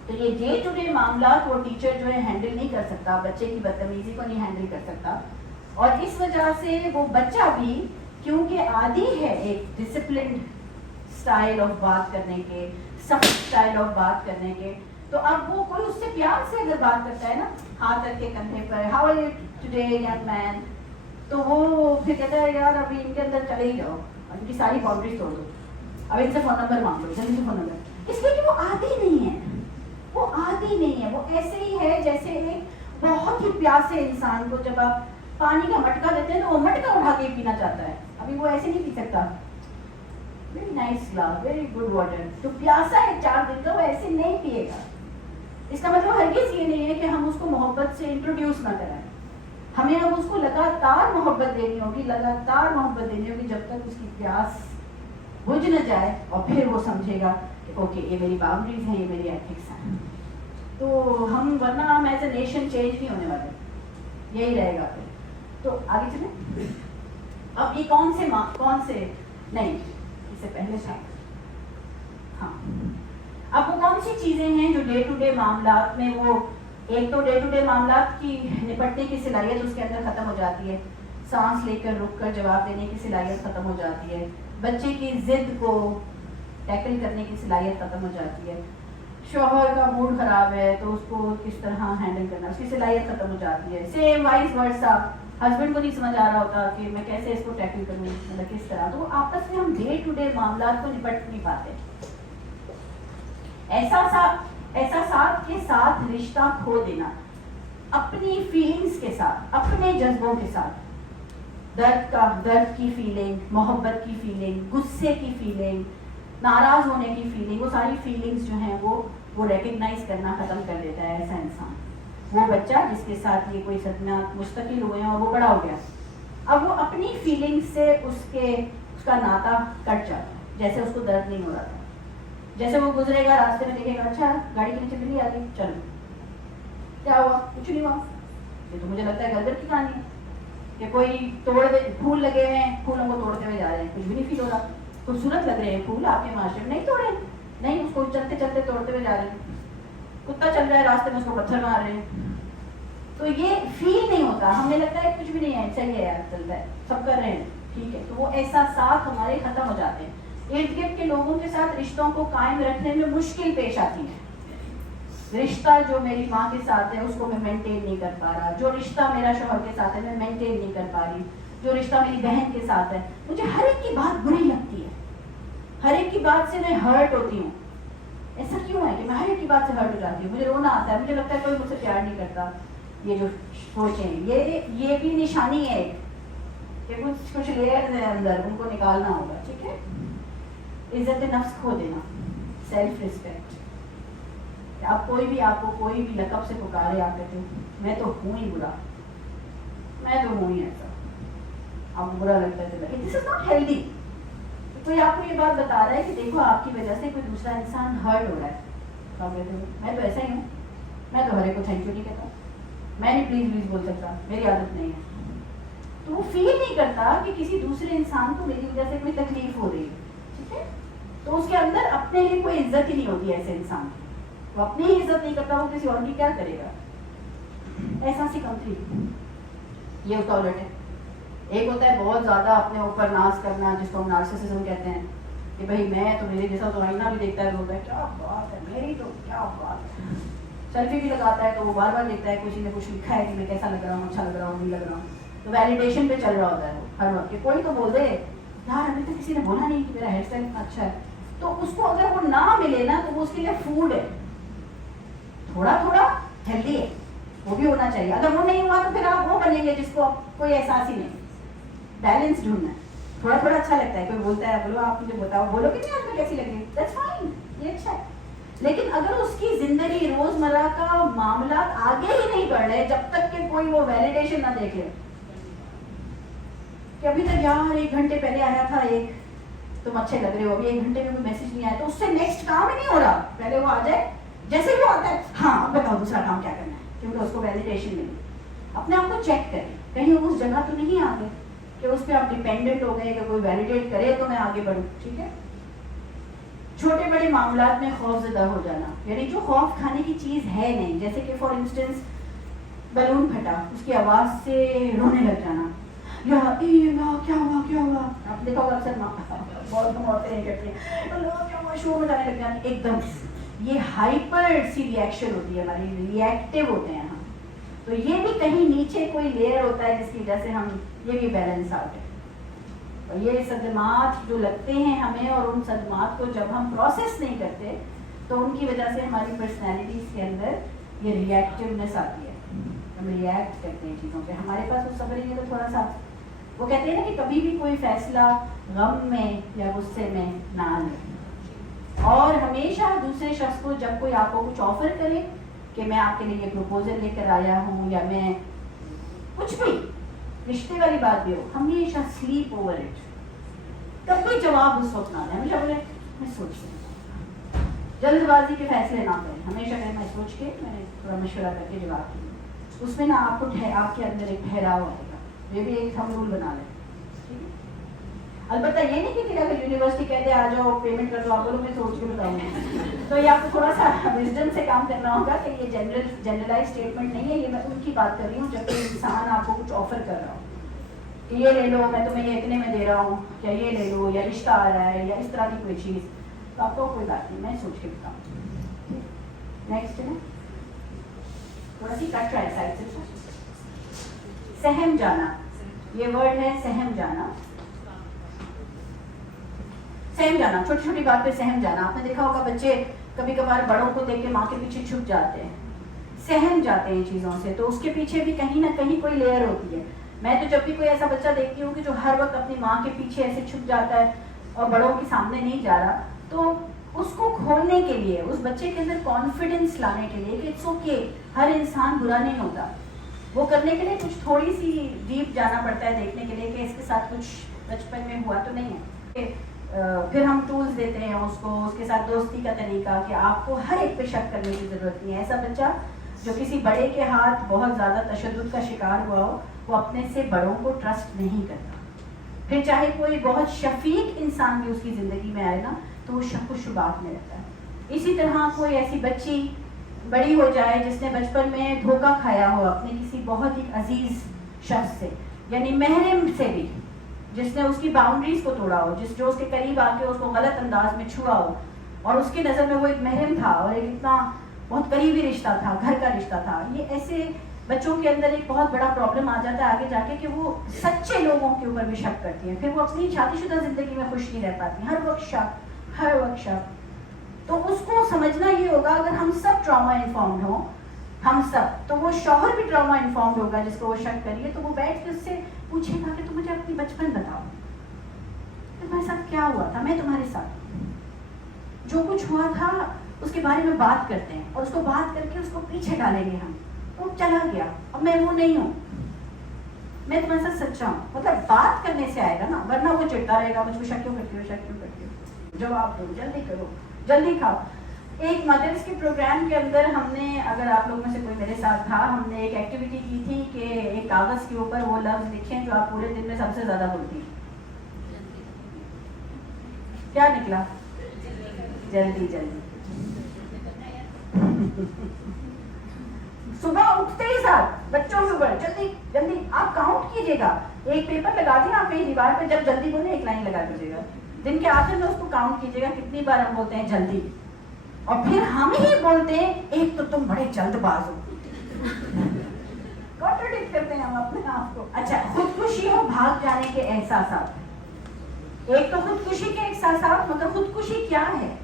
تو یہ ڈے ٹو ڈے معاملات وہ ٹیچر جو ہے ہینڈل نہیں کر سکتا، بچے کی بدتمیزی کو نہیں ہینڈل کر سکتا، اور اس وجہ سے وہ بچہ بھی کیونکہ عادی ہے ایک ڈسپلنڈ اسٹائل آف بات کرنے کے، سخت اسٹائل آف بات کرنے کے. تو اب وہ کوئی اس سے پیار سے اگر بات کرتا ہے نا، ہاتھ رکھ کے کندھے پر، how are you today young man, تو وہ پھر کہتا ہے یار ابھی ان کے اندر چلے ہی جاؤ، ان کی ساری باؤنڈریز توڑ دو، اب ان سے فون نمبر مانگ لو، جلدی سے فون نمبر. اس لیے کہ وہ عادی نہیں ہے، وہ عادی نہیں ہے. وہ ایسے ہی ہے جیسے ایک بہت ہی پیاسے انسان کو جب آپ پانی کا مٹکا دیتے ہیں تو وہ مٹکا اٹھا کے پینا چاہتا ہے. ابھی وہ ایسے نہیں پی سکتا. Very nice glass, very good water. تو پیاسا ہے 4 دن کا، وہ ایسے نہیں پیے گا. اس کا مطلب ہرگز یہ نہیں ہے کہ ہم اس کو محبت سے انٹروڈیوس نہ کرائیں. ہمیں اب اس کو لگاتار محبت دینی ہوگی، لگاتار محبت دینی ہوگی جب تک اس کی پیاس بجھ نہ جائے، اور پھر وہ سمجھے گا کہ اوکے یہ میری باؤنڈریز ہیں، یہ میری ایتھکس ہیں. تو ہم ورنہ ہم ایز اے نیشن چینج نہیں ہونے والے، یہی رہے گا. پھر تو آگے چلیں. اب یہ کون سے نہیں اس سے پہلے شاید ہاں، اب وہ کون سی چیزیں ہیں جو ڈے ٹو ڈے معاملات میں، وہ ایک تو ڈے ٹو ڈے معاملات کی نپٹنے کی صلاحیت اس کے اندر ختم ہو جاتی ہے، سانس لے کر رک کر جواب دینے کی صلاحیت ختم ہو جاتی ہے، بچے کی ضد کو ٹیکل کرنے کی صلاحیت ختم ہو جاتی ہے، شوہر کا موڈ خراب ہے تو اس کو کس طرح ہینڈل کرنا اس کی صلاحیت ختم ہو جاتی ہے. سیم وائس ورسا، ہسبینڈ کو نہیں سمجھ آ رہا ہوتا کہ میں کیسے اس کو ٹیکل کروں، مطلب کس طرح. تو آپس میں ہم ڈے ٹو ڈے معاملات کو نپٹ نہیں پاتے. احساسات کے ساتھ رشتہ کھو دینا، اپنی فیلنگز کے ساتھ، اپنے جذبوں کے ساتھ، درد کی فیلنگ، محبت کی فیلنگ، غصے کی فیلنگ، ناراض ہونے کی فیلنگ، وہ ساری فیلنگز جو ہیں وہ ریکگنائز کرنا ختم کر دیتا ہے ایسا انسان. وہ بچہ جس کے ساتھ یہ کوئی صدمات مستقل ہوئے ہیں اور وہ بڑا ہو گیا، اب وہ اپنی فیلنگ سے اس کا ناتا کٹ جاتا ہے، جیسے اس کو درد نہیں ہو رہا تھا. جیسے وہ گزرے گا راستے میں دیکھے گا اچھا گاڑی کے نیچے بلی آ گئی، چلو کیا ہوا، کچھ نہیں ہوا. یہ تو مجھے لگتا ہے گدر کی کہانی ہے کہ کوئی پھول لگے ہوئے ہیں، پھولوں کو توڑتے ہوئے جا رہے ہیں، کچھ بھی نہیں فیل ہو رہا. خوبصورت لگ رہے ہیں پھول آپ کے معاشرے میں، نہیں توڑے، نہیں اس کو چلتے چلتے توڑتے ہوئے جا رہے ہیں. کتا چل چل رہا ہے راستے میں اس کو پتھر مار رہے ہیں. تو یہ فیل نہیں ہوتا, ہمیں لگتا ہے کچھ بھی نہیں ہے, صحیح ہے یار, چلتا ہے, سب کر رہے ہیں, ٹھیک ہے. تو وہ احساسات ہمارے ختم ہو جاتے ہیں. ارد گرد کے لوگوں کے ساتھ رشتوں کو قائم رکھنے میں مشکل پیش آتی ہے. رشتہ جو میری ماں کے ساتھ ہے اس کو میں مینٹین نہیں کر پا رہا, جو رشتہ میرا شوہر کے ساتھ ہے میں مینٹین نہیں کر پا رہی, جو رشتہ میری بہن کے ساتھ ہے, مجھے ہر ایک کی بات بری لگتی ہے, ہر ایک کی بات سے میں ہرٹ ہوتی ہوں. ایسا کیوں ہے کہ میں ہر ایک کی بات سے ہرٹ ہو جاتی ہوں, مجھے رونا آتا ہے, مجھے لگتا ہے کوئی مجھ سے پیار نہیں کرتا. یہ جو سوچیں یہ بھی نشانی ہے کہ کچھ لیئرز ہیں اندر, ان کو نکالنا ہوگا, ٹھیک ہے. عزت نفس کھو دینا, سیلف رسپیکٹ. آپ کوئی بھی آپ کو کوئی بھی لقب سے پکارے, آپ کہتے ہیں میں تو ہوں ہی برا, میں تو ہوں ہی ایسا, آپ کو برا لگتا ہے تو دس از ناٹ ہیلدی. کوئی آپ کو یہ بات بتا رہا ہے کہ دیکھو آپ کی وجہ سے کوئی دوسرا انسان ہرٹ ہو رہا ہے, تو آپ کہتے ہو میں تو ایسا ہی ہوں, میں تو ہر ایک کو تھینک یو نہیں کہتا, میں نہیں پلیز پلیز بول سکتا, میری عادت نہیں ہے. تو وہ فیل نہیں کرتا کہ کسی دوسرے انسان کو میری وجہ سے کوئی تکلیف ہو رہی ہے, ٹھیک ہے. تو اس کے اندر اپنے لیے کوئی عزت ہی نہیں ہوتی ایسے انسان کی, وہ اپنی ہی عزت نہیں کرتا, وہ کسی اور کی کیا کرے گا. احساسی کمپلیٹ یہ ہوتا الٹ ہے. ایک ہوتا ہے بہت زیادہ اپنے اوپر ناز کرنا, جس کو ہم نارسسزم کہتے ہیں, کہ بھائی میں تو میرے جیسا تو آئینہ بھی دیکھتا ہے, بولتا ہے کیا بات ہے میری, تو کیا بات ہے. سیلفی بھی لگاتا ہے تو وہ بار بار دیکھتا ہے کسی نے کچھ لکھا ہے کہ میں کیسا لگ رہا ہوں, اچھا لگ رہا ہوں, نہیں لگ رہا ہوں. تو ویلیڈیشن پہ چل رہا ہوتا ہے وہ ہر وقت, کہ کوئی تو بول دے یار ابھی تک کسی نے بولا نہیں کہ میرا ہیئر اسٹائل اتنا اچھا ہے. تو اس کو اگر وہ نہ ملے نا تو وہ اس کے لیے فوڈ ہے, تھوڑا تھوڑا ہیلدی ہے, وہ بھی ہونا چاہیے. اگر وہ نہیں ہوا تو پھر آپ وہ بنیں گے جس کو کوئی احساس ہی نہیں. بیلنس ڈھونڈنا ہے, تھوڑا تھوڑا اچھا لگتا ہے, کوئی بولتا ہے بولو آپ مجھے بتاؤ, بولو کہ نہیں آپ کو کیسی لگ رہی ہے, دیٹس فائن, یہ اچھا ہے. لیکن اگر اس کی زندگی روزمرہ کا معاملات آگے ہی نہیں بڑھ رہے جب تک کہ کوئی وہ ویلیڈیشن نہ دیکھے, کہ ابھی تک یار 1 گھنٹے پہلے آیا تھا ایک, تم اچھے لگ رہے ہو, ابھی 1 گھنٹے میں کوئی میسج نہیں آیا, تو اس سے نیکسٹ کام ہی نہیں ہو رہا. پہلے وہ آ جائے, جیسے بھی وہ آتا ہے ہاں اب بتاؤ دوسرا کام کیا کرنا ہے, کیونکہ اس کو ویلیڈیشن ملی. اپنے آپ کو چیک کریں, کہیں اس جگہ تو نہیں آ گئے کہ اس پہ آپ ڈیپینڈنٹ ہو گئے کہ کوئی ویلیڈیٹ کرے تو میں آگے بڑھوں, ٹھیک ہے. چھوٹے بڑے معاملات میں خوف زدہ ہو جانا, یعنی جو خوف کھانے کی چیز ہے نہیں, جیسے کہ فار انسٹنس بیلون پھٹا, اس کی آواز سے رونے لگ جانا, یا کیا ہوا کیا ہوا. آپ دیکھا ہوگا اکثر بہت کم عورتیں کرتی ہیں اللہ کیا ہوا, شور میں جانے لگ جانا ایک دم. یہ ہائپر سی ریئیکشن ہوتی ہے ہماری, ریئیکٹیو ہوتے ہیں ہم. تو یہ بھی کہیں نیچے کوئی لیئر ہوتا ہے جس کی وجہ سے ہم, یہ بھی بیلنس آؤٹ ہے. اور یہ صدمات جو لگتے ہیں ہمیں, اور ان صدمات کو جب ہم پروسیس نہیں کرتے تو ان کی وجہ سے ہماری پرسنالٹیز کے اندر یہ ریئیکٹیونیس آتی ہے, ہم ریئیکٹ کرتے ہیں چیزوں پہ. ہمارے پاس وہ صبر ہی ہے تو تھوڑا سا, وہ کہتے ہیں نا کہ کبھی بھی کوئی فیصلہ غم میں یا غصے میں نہ لیں, اور ہمیشہ دوسرے شخص کو جب کوئی آپ کو کچھ آفر کرے کہ میں آپ کے لیے یہ پروپوزل لے کر آیا ہوں, یا میں کچھ بھی رشتے والی بات بھی ہو, ہمیشہ سلیپ اوور اٹ. کبھی جواب اس وقت نہ دیں, ہمیشہ بولے میں سوچتی ہوں, جلد بازی کے فیصلے نہ کریں, ہمیشہ کہیں میں سوچ کے میں تھوڑا مشورہ کر کے جواب دوں. اس میں نا آپ کو آپ کے اندر ایک ٹھہراؤ آئے گا, یہ بھی ایک ہم رول بنا لیں. البتہ یہ نہیں کہ اگر یونیورسٹی کہتے آ جاؤ پیمنٹ کر دو, آپ بولو میں سوچ کے بتاؤں گی, تو یہ آپ کو تھوڑا سا وزڈم سے کام کرنا ہوگا کہ یہ جنرلائز اسٹیٹمنٹ نہیں ہے. یہ میں ان کی بات کر رہی ہوں جب کوئی انسان آپ کو کچھ آفر کر رہا ہو کہ یہ لے لو, میں تمہیں یہ اتنے میں دے رہا ہوں, یا یہ لے لو, یا رشتہ آ رہا ہے, یا اس طرح کی کوئی چیز, تو آپ کو کوئی بات نہیں, میں سوچ کے بتاؤں. نیکسٹ ہے تھوڑا سی کٹ رہا ہے سائڈ سے, سہم جانا. یہ ورڈ ہے سہم جانا. سہم جانا, چھوٹی چھوٹی بات پہ سہم جانا. آپ نے دیکھا ہوگا بچے کبھی کبھار بڑوں کو دیکھ کے ماں کے پیچھے چھپ جاتے ہیں, سہم جاتے ہیں چیزوں سے, تو اس کے پیچھے بھی کہیں نہ کہیں کوئی لیئر ہوتی ہے. میں تو جب بھی کوئی ایسا بچہ دیکھتی ہوں کہ جو ہر وقت اپنی ماں کے پیچھے ایسے چھپ جاتا ہے اور بڑوں کے سامنے نہیں جا رہا, تو اس کو کھولنے کے لیے, اس بچے کے اندر کانفیڈنس لانے کے لیے کہ اٹس اوکے, ہر انسان برا نہیں ہوتا, وہ کرنے کے لیے کچھ تھوڑی سی ڈیپ جانا پڑتا ہے دیکھنے کے لیے کہ اس کے ساتھ کچھ بچپن میں ہوا تو نہیں ہے. پھر ہم ٹولز دیتے ہیں اس کو, اس کے ساتھ دوستی کا طریقہ, کہ آپ کو ہر ایک پہ شک کرنے کی ضرورت نہیں ہے. ایسا بچہ جو کسی بڑے کے ہاتھ بہت زیادہ تشدد کا شکار ہوا ہو, وہ اپنے سے بڑوں کو ٹرسٹ نہیں کرتا. پھر چاہے کوئی بہت شفیق انسان بھی اس کی زندگی میں آئے نا, تو وہ شک و شبہات میں رہتا ہے. اسی طرح کوئی ایسی بچی بڑی ہو جائے جس نے بچپن میں دھوکہ کھایا ہو اپنے کسی بہت ہی عزیز شخص سے, یعنی محرم سے بھی, جس نے اس کی باؤنڈریز کو توڑا ہو, جو اس کے قریب آ کے اس کو غلط انداز میں چھوا ہو, اور اس کی نظر میں وہ ایک محرم تھا اور ایک اتنا بہت قریبی رشتہ تھا, گھر کا رشتہ تھا. یہ ایسے بچوں کے اندر ایک بہت بڑا پرابلم آ جاتا ہے آگے جا کے کہ وہ سچے لوگوں کے اوپر بھی شک کرتی ہیں, پھر وہ اپنی شادی شدہ زندگی میں خوش نہیں رہ پاتی, ہر وقت شک. تو اس کو سمجھنا یہ ہوگا, اگر ہم سب ٹراما انفارمڈ ہوں, ہم سب, تو وہ شوہر بھی ٹراما انفارمڈ ہوگا جس کو وہ شک کریے, تو وہ بیٹھ کے اس سے پوچھے گا کہ تم مجھے اپنی بچپن بتاؤ, تمہارے ساتھ کیا ہوا تھا, میں تمہارے ساتھ جو کچھ ہوا تھا اس کے بارے میں بات کرتے ہیں, اور اس کو بات کر کے اس کو پیچھے ڈالیں گے ہم. وہ چلا گیا, اب میں وہ نہیں ہوں, میں تمہارے ساتھ سچا ہوں. مطلب بات کرنے سے آئے گا نا, ورنہ وہ چڑھتا رہے گا, مجھ کو شک کیوں کرتی ہو, جواب دو, جلدی کرو, جلدی کھاؤ. ایک مدرس کے پروگرام کے اندر ہم نے, اگر آپ لوگوں میں سے کوئی میرے ساتھ تھا, ہم نے ایک ایکٹیویٹی کی تھی کہ ایک کاغذ کے اوپر وہ لفظ لکھیں جو آپ پورے دن میں سب سے زیادہ بولتی ہیں. کیا نکلا؟ جلدی. صبح اٹھتے ہی ساتھ بچوں کے اوپر جلدی آپ کاؤنٹ کیجیے گا, ایک پیپر لگا دیں آپ کہیں دیوار پہ, جب جلدی بولے ایک لائن لگا دیجیے گا, دن کے آخر میں اس کو کاؤنٹ کیجیے گا کتنی بار ہم بولتے ہیں جلدی, اور پھر ہم ہی بولتے ہیں ایک تو تم بڑے جلد باز ہو. کانٹرڈکٹ کرتے ہیں ہم اپنے آپ کو. اچھا, خودکشی اور بھاگ جانے کے احساسات. ایک تو خودکشی کے احساسات, مطلب خودکشی کیا ہے؟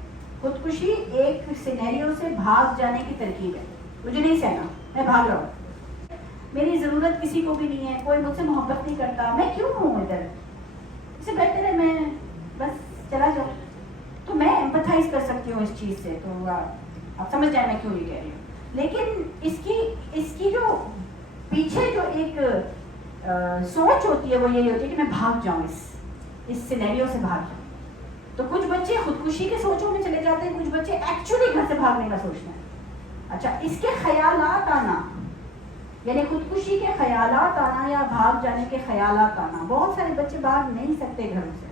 خودکشی ایک سینیریو سے بھاگ جانے کی ترکیب ہے. مجھے نہیں سہنا, میں بھاگ رہا ہوں, میری ضرورت کسی کو بھی نہیں ہے, کوئی مجھ سے محبت نہیں کرتا, میں کیوں ہوں ادھر, اس سے بہتر ہے میں بس چلا جاؤں. تو میں ایمپتھائز کر سکتی ہوں اس چیز سے, تو آپ سمجھ جائیں میں کیوں یہ کہہ رہی ہوں. لیکن اس کی جو پیچھے جو ایک سوچ ہوتی ہے وہ یہی ہوتی ہے کہ میں بھاگ جاؤں, اس سینیریو سے بھاگ جاؤں. تو کچھ بچے خودکشی کے سوچوں میں چلے جاتے ہیں, کچھ بچے ایکچولی گھر سے بھاگنے کا سوچتے ہیں. اچھا, اس کے خیالات آنا, یعنی خودکشی کے خیالات آنا یا بھاگ جانے کے خیالات آنا, بہت سارے بچے بھاگ نہیں سکتے گھروں سے,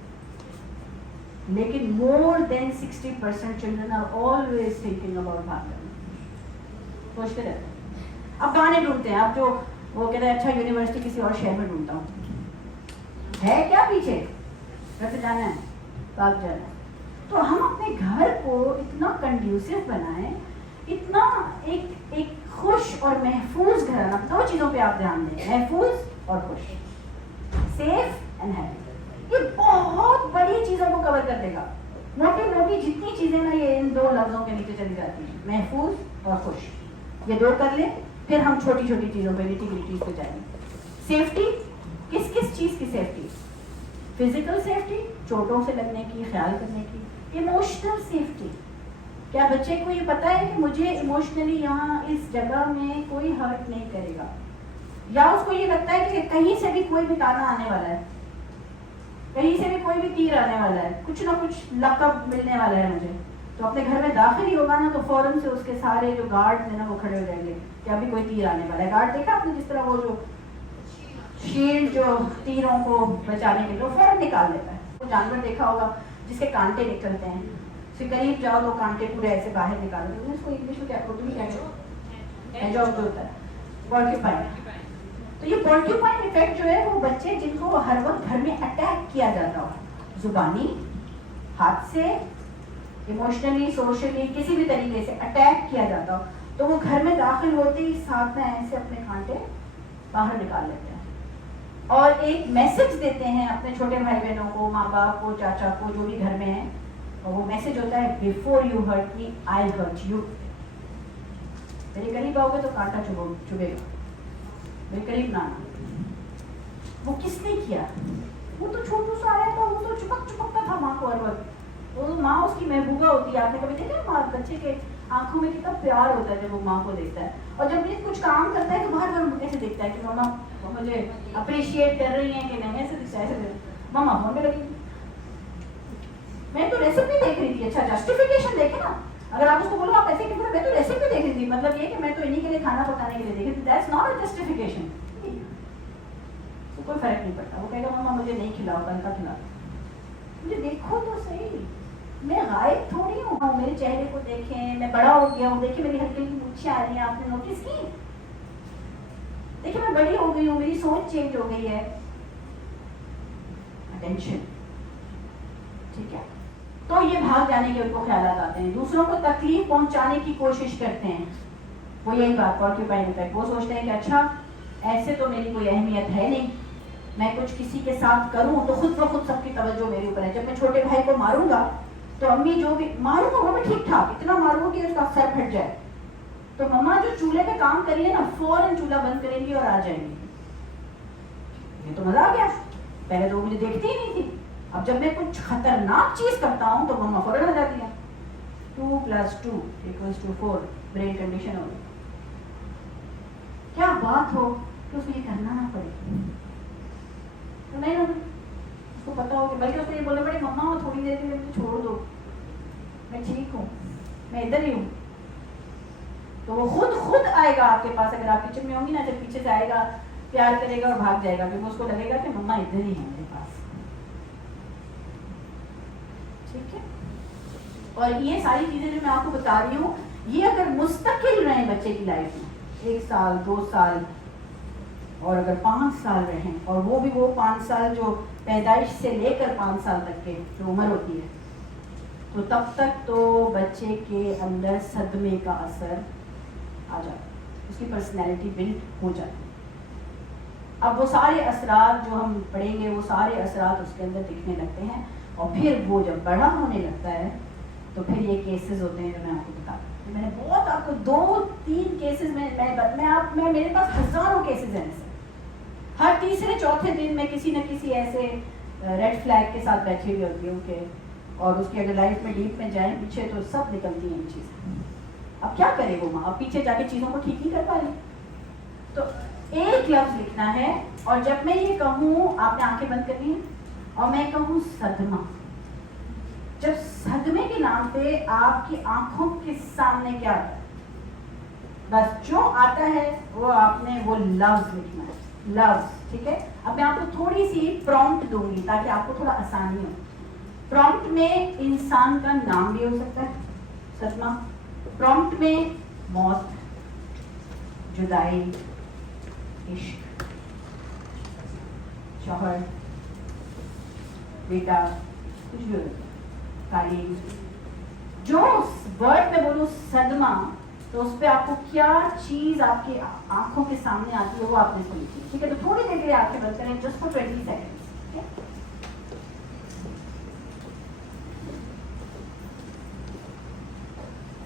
لیکن more than 60% children are always thinking about بھاگ جانا, سوچتے رہتے ہیں. اب گانے ڈھونڈتے ہیں, اب جو وہ کہتے ہیں اچھا یونیورسٹی کسی اور شہر میں ڈھونڈتا ہوں, ہے کیا پیچھے, گھر سے جانا ہے, بھاگ جانا ہے. تو ہم اپنے گھر کو اتنا کنڈیوسو بنائیں, اتنا ایک خوش اور محفوظ گھر, دو چیزوں پہ آپ دھیان دیں, محفوظ اور خوش, سیف اینڈ ہیپی. یہ بہت بڑی چیزوں کو کور کر دے گا. موٹی جتنی چیزیں نا یہ ان دو لفظوں کے نیچے چلی جاتی ہیں, محفوظ اور خوش. یہ دو کر لیں, پھر ہم چھوٹی چیزوں پہ نیٹی پہ جائیں گے. سیفٹی, کس چیز کی سیفٹی؟ فزیکل سیفٹی, چوٹوں سے لگنے کی, خیال کرنے کی. ایموشنل سیفٹی, کیا بچے کو یہ پتا ہے کہ مجھے ایموشنلی یہاں اس جگہ میں کوئی ہرٹ نہیں کرے گا, یا اس کو یہ لگتا ہے کہ کہیں سے بھی کوئی بھی تانا آنے والا ہے, کہیں سے بھی کوئی بھی تیر آنے والا ہے, کچھ نہ کچھ لقب ملنے والا ہے مجھے, تو اپنے گھر میں داخل ہی ہوگا نا تو فوراً سے اس کے سارے جو گارڈ ہیں نا وہ کھڑے ہو جائیں گے کہ ابھی کوئی تیر آنے والا ہے. گارڈ دیکھا آپ نے, جس طرح وہ جو شیلڈ جو تیروں کو بچانے کے لیے وہ فوراً نکال دیتا ہے. وہ جانور دیکھا ہوگا جس کے کانٹے نکلتے ہیں, اس کے قریب جاؤ تو کانٹے پورے ایسے باہر نکال دیتے ہیں. اس کو انگلش میں کیا, اردو میں کیا کہتے ہیں, جو ہوتا ہے پورکیوپائن. تو یہ پورکیوپائن ایفیکٹ جو ہے وہ بچے جن کو ہر وقت گھر میں اٹیک کیا جاتا ہو, زبانی, ہاتھ سے, ایموشنلی, سوشلی, کسی بھی طریقے سے اٹیک کیا جاتا ہو, تو وہ گھر میں داخل ہوتے ہی ساتھ میں ایسے اپنے کانٹے باہر نکال لیتے ہیں اور ایک میسج دیتے ہیں اپنے چھوٹے بھائی بہنوں کو, ماں باپ کو, چاچا کو, جو بھی گھر میں ہیں. اور وہ میسج ہوتا ہے before you hurt me I hurt you. میرے قریب آؤ گے تو کانٹا چبھے گا, میرے قریب نہ آنا. وہ کس نے کیا؟ وہ تو چھوٹو سا آیا تھا, وہ تو چپکتا تھا ماں کو ہر وقت. وہ ماں اس کی محبوبہ ہوتی ہے. آپ نے کبھی دیکھا ماں بچے کے آنکھوں میں کتنا پیار ہوتا ہے جب وہ ماں کو دیکھتا ہے, اور جب یہ کچھ کام کرتا ہے تو باہر باہر کیسے دیکھتا ہے کہ ماما مجھے اپریشیٹ کر رہی ہیں کہ نہیں, ایسے دکھتا ہے, ایسے ماما فون پہ لگی, میں تو ریسیپی دیکھ رہی تھی. اچھا, جسٹیفیکیشن دیکھے نا, اگر آپ اس کو بولو آپ ایسے کہ میں تو ریسیپی دیکھ رہی تھی, مطلب یہ کہ میں تو انہیں کے لیے کھانا پکانے کے لیے دیکھ رہی تھی. That's not a justification. کوئی فرق نہیں پڑتا, وہ کہے گا ماما مجھے نہیں کھلاؤ, کل کا کھلاؤ, مجھے دیکھو تو صحیح. میں غائب تھوڑی ہوں، میرے چہرے کو دیکھیں، میں بڑا ہو گیا ہوں، دیکھیں میری ہلکی ہلکی مونچھیں آ رہی ہیں، آپ نے نوٹس کی؟ دیکھیں میں بڑی ہو گئی ہوں، میری سوچ چینج ہو گئی ہے. اٹینشن. ٹھیک ہے، تو یہ بھاگ جانے کے ان کو خیالات آتے ہیں، دوسروں کو تکلیف پہنچانے کی کوشش کرتے ہیں. وہ یہی بات پورکیوپائن افیکٹ، وہ سوچتے ہیں کہ اچھا ایسے تو میری کوئی اہمیت ہے نہیں، میں کچھ کسی کے ساتھ کروں تو خود بخود سب کی توجہ میرے اوپر ہے. جب میں چھوٹے بھائی کو ماروں گا تو امی جو بھی ماروں گا وہ بھی ٹھیک ٹھاک، اتنا ماروں گا کہ اس کا سر پھٹ جائے. تو مما جو چولہے پہ کام کری ہے نا، فوراً چولہا بند کریں گی اور آ جائیں گی. یہ تو مزہ آ گیا، پہلے تو وہ مجھے دیکھتی ہی نہیں تھی. اب جب میں کچھ خطرناک چیز کرتا ہوں تو مما فوراً آ جاتی ہے. 2 + 2 = 4 برین کنڈیشن ہو گئی. کیا بات ہو کہ اس کو یہ کرنا نہ پڑے تو نہیں نا، اس کو پتا ہو کہ بلکہ اس کو یہ بولنا پڑے مما تھوڑی دیر کے لیے مجھے چھوڑ دو، میں ٹھیک ہوں، میں ادھر ہی ہوں. تو وہ خود آئے گا آپ کے پاس. اگر آپ کچن میں ہوں گی نا، جب پیچھے سے آئے گا پیار کرے گا اور بھاگ جائے گا، کیونکہ اس کو لگے گا کہ مما ادھر ہی ہے میرے پاس. ٹھیک ہے، اور یہ ساری چیزیں جو میں آپ کو بتا رہی ہوں، یہ اگر مستقل رہیں بچے کی لائف میں 1 سال 2 سال اور اگر 5 سال رہیں، اور وہ بھی وہ 5 سال جو پیدائش سے لے کر 5 سال تک کے جو عمر ہوتی ہے، تو تب تک تو بچے کے اندر صدمے کا اثر آ جاتا ہے، اس کی پرسنالٹی بلڈ ہو جاتی ہے. اب وہ سارے اثرات جو ہم پڑھیں گے، وہ سارے اثرات اس کے اندر دکھنے لگتے ہیں. اور پھر وہ جب بڑا ہونے لگتا ہے تو پھر یہ کیسز ہوتے ہیں جو میں آپ کو بتا دوں. میں نے بہت آپ کو 2-3 کیسز میں میرے پاس ہزاروں کیسز ہیں ایسے. ہر تیسرے چوتھے دن میں کسی نہ کسی ایسے ریڈ فلیگ کے ساتھ بیٹھی ہوئی ہوتی ہوں کہ، اور اس کی اگر لائف میں ڈیپ میں جائیں پیچھے تو سب نکلتی ہیں یہ چیزیں. اب کیا کرے وہ ماں، اب پیچھے جا کے چیزوں کو ٹھیک نہیں کر پا رہی. تو ایک لفظ لکھنا ہے، اور جب میں یہ کہوں آپ نے آنکھیں بند کرنی ہیں اور میں کہوں صدمہ، جب صدمے کے نام پہ آپ کی آنکھوں کے سامنے کیا آتا ہے، بس جو آتا ہے وہ آپ نے وہ لفظ لکھنا ہے. لفظ، ٹھیک ہے. اب میں آپ کو تھوڑی سی پرومپٹ دوں گی تاکہ آپ کو تھوڑا آسانی ہو. پرومپٹ میں انسان کا نام بھی ہو سکتا ہے، صدمہ. پرومپٹ میں موت، جدائی، عشق، شوہر، بیٹا، کچھ بھی ہو سکتا ہے، تعلیم. جو ورڈ میں بولوں صدمہ، تو اس پہ آپ کو کیا چیز آپ کی آنکھوں کے سامنے آتی ہے وہ آپ نے سنی تھی. ٹھیک ہے، تو تھوڑی دیر کے لیے آنکھیں بند کریں، جسٹ فار 20 سیکنڈ.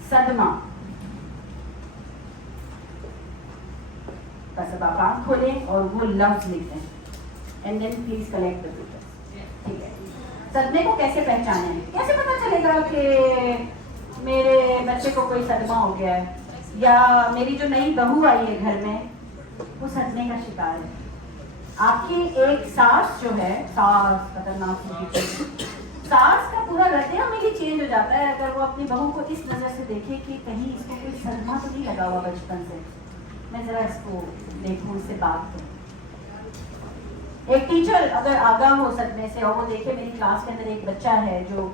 صدمہ. بس اب آپ آنکھ کھولیں اور وہ لفظ لکھ دیں. And then please collect the papers. ٹھیک ہے. صدمے کو کیسے پہچانیں، کیسے پتا چلے گا کہ میرے بچے کو کوئی صدمہ ہو گیا ہے، یا میری جو نئی بہو آئی ہے گھر میں وہ صدمے کا شکار ہے. آپ کی ایک ساس جو ہے، ساس خطرناک ساس کا پورا رد عمل ہی چینج ہو جاتا ہے اگر وہ اپنی بہو کو اس نظر سے دیکھے کہ کہیں اس کو کوئی صدمہ تو نہیں لگا ہوا بچپن سے، میں ذرا اس کو دیکھوں، اس سے بات کروں. ایک ٹیچر اگر آگاہ ہو صدمے سے اور وہ دیکھے میری کلاس کے اندر ایک بچہ ہے جو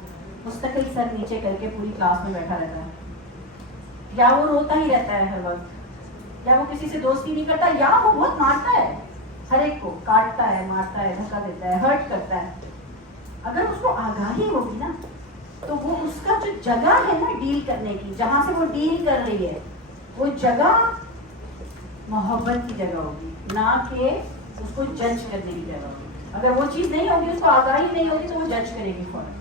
مستقل سر نیچے کر کے پوری کلاس میں بیٹھا رہتا ہے، یا وہ روتا ہی رہتا ہے ہر وقت، یا وہ کسی سے دوستی نہیں کرتا، یا وہ بہت مارتا ہے، ہر ایک کو کاٹتا ہے، مارتا ہے، دھکا دیتا ہے، ہرٹ کرتا ہے. اگر اس کو آگاہی ہوگی نا تو وہ اس کا جو جگہ ہے نا ڈیل کرنے کی، جہاں سے وہ ڈیل کر رہی ہے، وہ جگہ محبت کی جگہ ہوگی، نہ کہ اس کو جج کرنے کی جگہ ہوگی. اگر وہ چیز نہیں ہوگی، اس کو آگاہی نہیں ہوگی تو وہ جج کرے گی فوراً،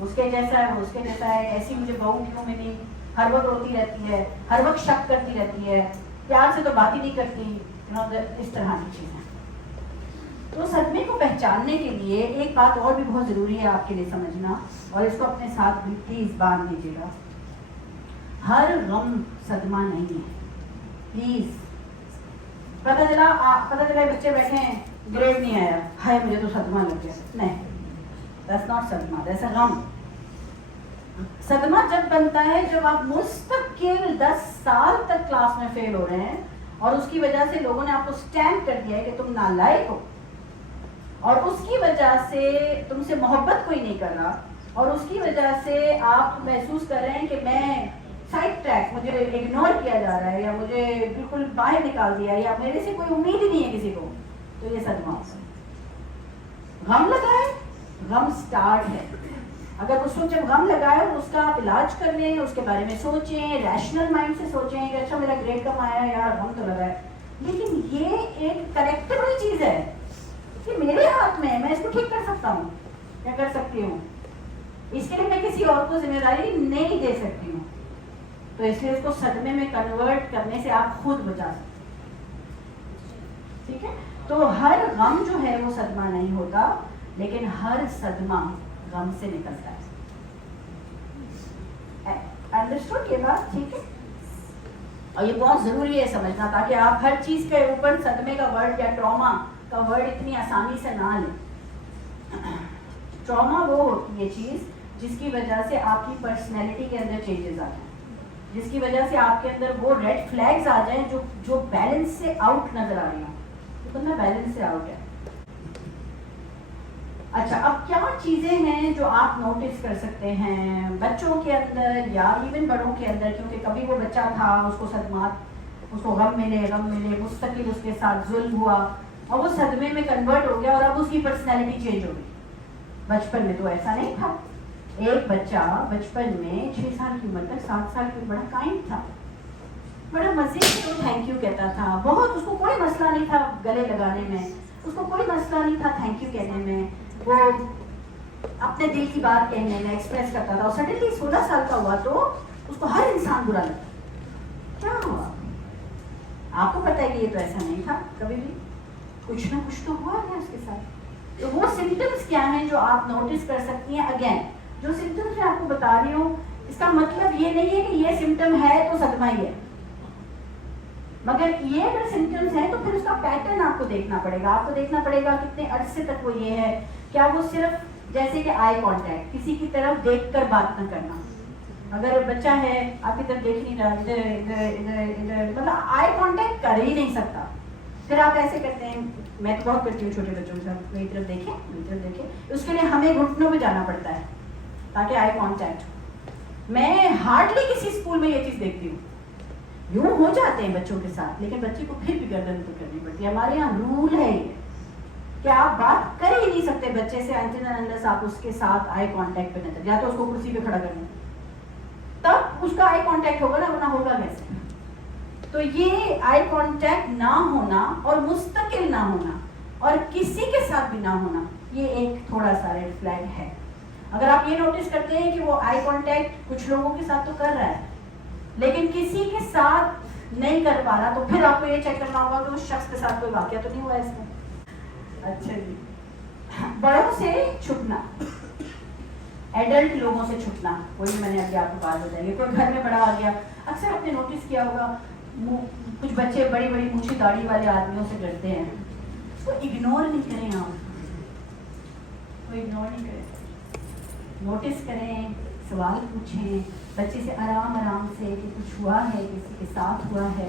اس کے جیسا ہے وہ اس کے جیسا ہے، ایسی مجھے بہو کیوں ملی، ہر وقت روتی رہتی ہے، ہر وقت شک کرتی رہتی ہے، پیار سے تو بات ہی نہیں کرتی، اس طرح کی چیزیں. تو صدمے کو پہچاننے کے لیے ایک بات اور بھی بہت ضروری ہے آپ کے لیے سمجھنا، اور اس کو اپنے ساتھ بھی پلیز باندھ دیجیے گا. ہر غم صدمہ نہیں ہے، پلیز. پتہ چلا بچے بیٹھے ہیں، گریڈ نہیں آیا، ہائے مجھے تو صدمہ لگ گیا، نہیں، دیٹس ناٹ صدمہ، دیٹس اے غم. صدمہ جب بنتا ہے جب آپ مستقل 10 سال تک کلاس میں فیل ہو رہے ہیں اور اس کی وجہ سے لوگوں نے آپ کو اسٹیمپ کر دیا ہے کہ تم نالائق ہو، اور اس کی وجہ سے تم سے محبت کوئی نہیں کر رہا، اور اس کی وجہ سے آپ محسوس کر رہے ہیں کہ میں سائڈ ٹریک، مجھے اگنور کیا جا رہا ہے یا مجھے بالکل باہر نکال دیا یا میرے سے کوئی امید ہی نہیں ہے کسی کو، تو یہ صدمہ ہوتا ہے. غم لگا ہے، غم سٹارٹ ہے. اگر اس وقت جب غم لگا ہے اس کا آپ علاج کر لیں، اس کے بارے میں سوچیں، ریشنل مائنڈ سے سوچیں کہ اچھا میرا گریڈ کم آیا ہے یار، غم تو لگا ہے، لیکن یہ ایک کریکٹیبل چیز ہے کہ میرے ہاتھ میں ہے، میں اس کو ٹھیک کر سکتا ہوں یا کر سکتی ہوں. اس کے لیے میں کسی اور کو ذمہ داری نہیں دے سکتی ہوں. تو اس لیے اس کو صدمے میں کنورٹ کرنے سے آپ خود بچا سکتے ہیں. ٹھیک ہے، تو ہر غم جو ہے وہ صدمہ نہیں ہوتا، لیکن ہر صدمہ غم سے نکلتا ہے. انڈرسٹوڈ یہ بات؟ ٹھیک ہے، اور یہ بہت ضروری ہے سمجھنا تاکہ آپ ہر چیز کے اوپر صدمے کا ورڈ یا ٹراما کا ورڈ اتنی آسانی سے نہ لیں. ٹراما وہ ہوتی ہے چیز جس کی وجہ سے آپ کی پرسنالٹی کے اندر چینجز آ جائیں، جس کی وجہ سے آپ کے اندر وہ ریڈ فلیگز آ جائیں جو بیلنس سے آؤٹ نظر آ رہی ہیں. تو بندہ بیلنس سے آؤٹ ہے. اچھا، اب کیا چیزیں ہیں جو آپ نوٹس کر سکتے ہیں بچوں کے اندر یا ایون بڑوں کے اندر، کیونکہ کبھی وہ بچہ تھا، اس کو صدمات، اس کو غم ملے مستقل اس کے ساتھ ظلم ہوا اور وہ صدمے میں کنورٹ ہو گیا اور اب اس کی پرسنالٹی چینج ہو گئی. بچپن میں تو ایسا نہیں تھا. ایک بچہ بچپن میں 6 سال کی عمر تک 7 سال کی بڑا کائنڈ تھا، بڑا مزے سے وہ تھینک یو کہتا تھا، بہت اس کو کوئی مسئلہ نہیں تھا گلے لگانے میں، اس کو کوئی مسئلہ نہیں تھا تھینک یو کہنے میں، وہ اپنے دل کی بات کہنے میں ایکسپریس کرتا تھا. اور سڈنلی 16 سال کا ہوا تو اس کو ہر انسان برا لگتا. کیا ہوا؟ آپ کو پتا ہے کہ یہ تو ایسا نہیں تھا، کبھی بھی کچھ نہ کچھ تو ہوا ہے اس کے ساتھ. تو وہ سمپٹمس کیا ہیں جو آپ نوٹس کر سکتی ہیں؟ اگین جو سمپٹمس میں آپ کو بتا رہی ہوں اس کا مطلب یہ نہیں ہے کہ یہ سمپٹم ہے تو صدمہ ہی ہے، مگر یہ اگر سمپٹمس ہیں تو پھر اس کا پیٹرن آپ کو دیکھنا پڑے گا. آپ کو دیکھنا پڑے گا کتنے عرصے تک وہ یہ ہے. کیا وہ صرف جیسے کہ آئی کانٹیکٹ، کسی کی طرف دیکھ کر بات نہ کرنا. اگر بچہ ہے آپ کی طرف دیکھ نہیں رہا، ادھر ادھر ادھر ادھر، مطلب آئی کانٹیکٹ کر ہی نہیں سکتا، پھر آپ ایسے کرتے ہیں. میں تو بہت کرتی ہوں چھوٹے بچوں کے ساتھ، میری طرف دیکھیں میری طرف دیکھیں. اس کے لیے ہمیں گھٹنوں پہ جانا پڑتا ہے تاکہ آئی کانٹیکٹ ہو. میں ہارڈلی کسی اسکول میں یہ چیز دیکھتی ہوں. یوں ہو جاتے ہیں بچوں کے ساتھ، لیکن بچے کو پھر بھی گردن تو کرنی پڑتی ہے. ہمارے یہاں رول ہے یہ کہ آپ بات کر ہی نہیں سکتے بچے سے انلس آپ اس کے ساتھ آئی کانٹیکٹ پہ نہ، یا تو اس کو کرسی پہ کھڑا کریں تب اس کا آئی کانٹیکٹ ہوگا نا، ورنہ ہوگا کیسے؟ تو یہ آئی کانٹیکٹ نہ ہونا اور مستقل نہ ہونا اور کسی کے ساتھ بھی نہ ہونا، یہ ایک تھوڑا سا ریڈ فلیگ ہے. اگر آپ یہ نوٹس کرتے ہیں کہ وہ آئی کانٹیکٹ کچھ لوگوں کے ساتھ تو کر رہا ہے لیکن کسی کے ساتھ نہیں کر پا رہا، تو پھر آپ کو یہ چیک کرنا ہوگا کہ اس شخص کے ساتھ کوئی واقعہ تو نہیں ہوا اس میں. اچھا جی، بڑوں سے چھپنا، ایڈلٹ لوگوں سے چھپنا. کوئی میں نے ابھی آپ کو بات بتائی، کوئی گھر میں بڑا آ گیا. اکثر آپ نے نوٹس کیا ہوگا کچھ بچے بڑی بڑی مونچھی داڑھی والے آدمیوں سے ڈرتے ہیں. اس کو اگنور نہیں کریں، آپ کو اگنور نہیں کریں، نوٹس کریں، سوال پوچھیں بچے سے آرام آرام سے کہ کچھ ہوا ہے، کسی کے ساتھ ہوا ہے.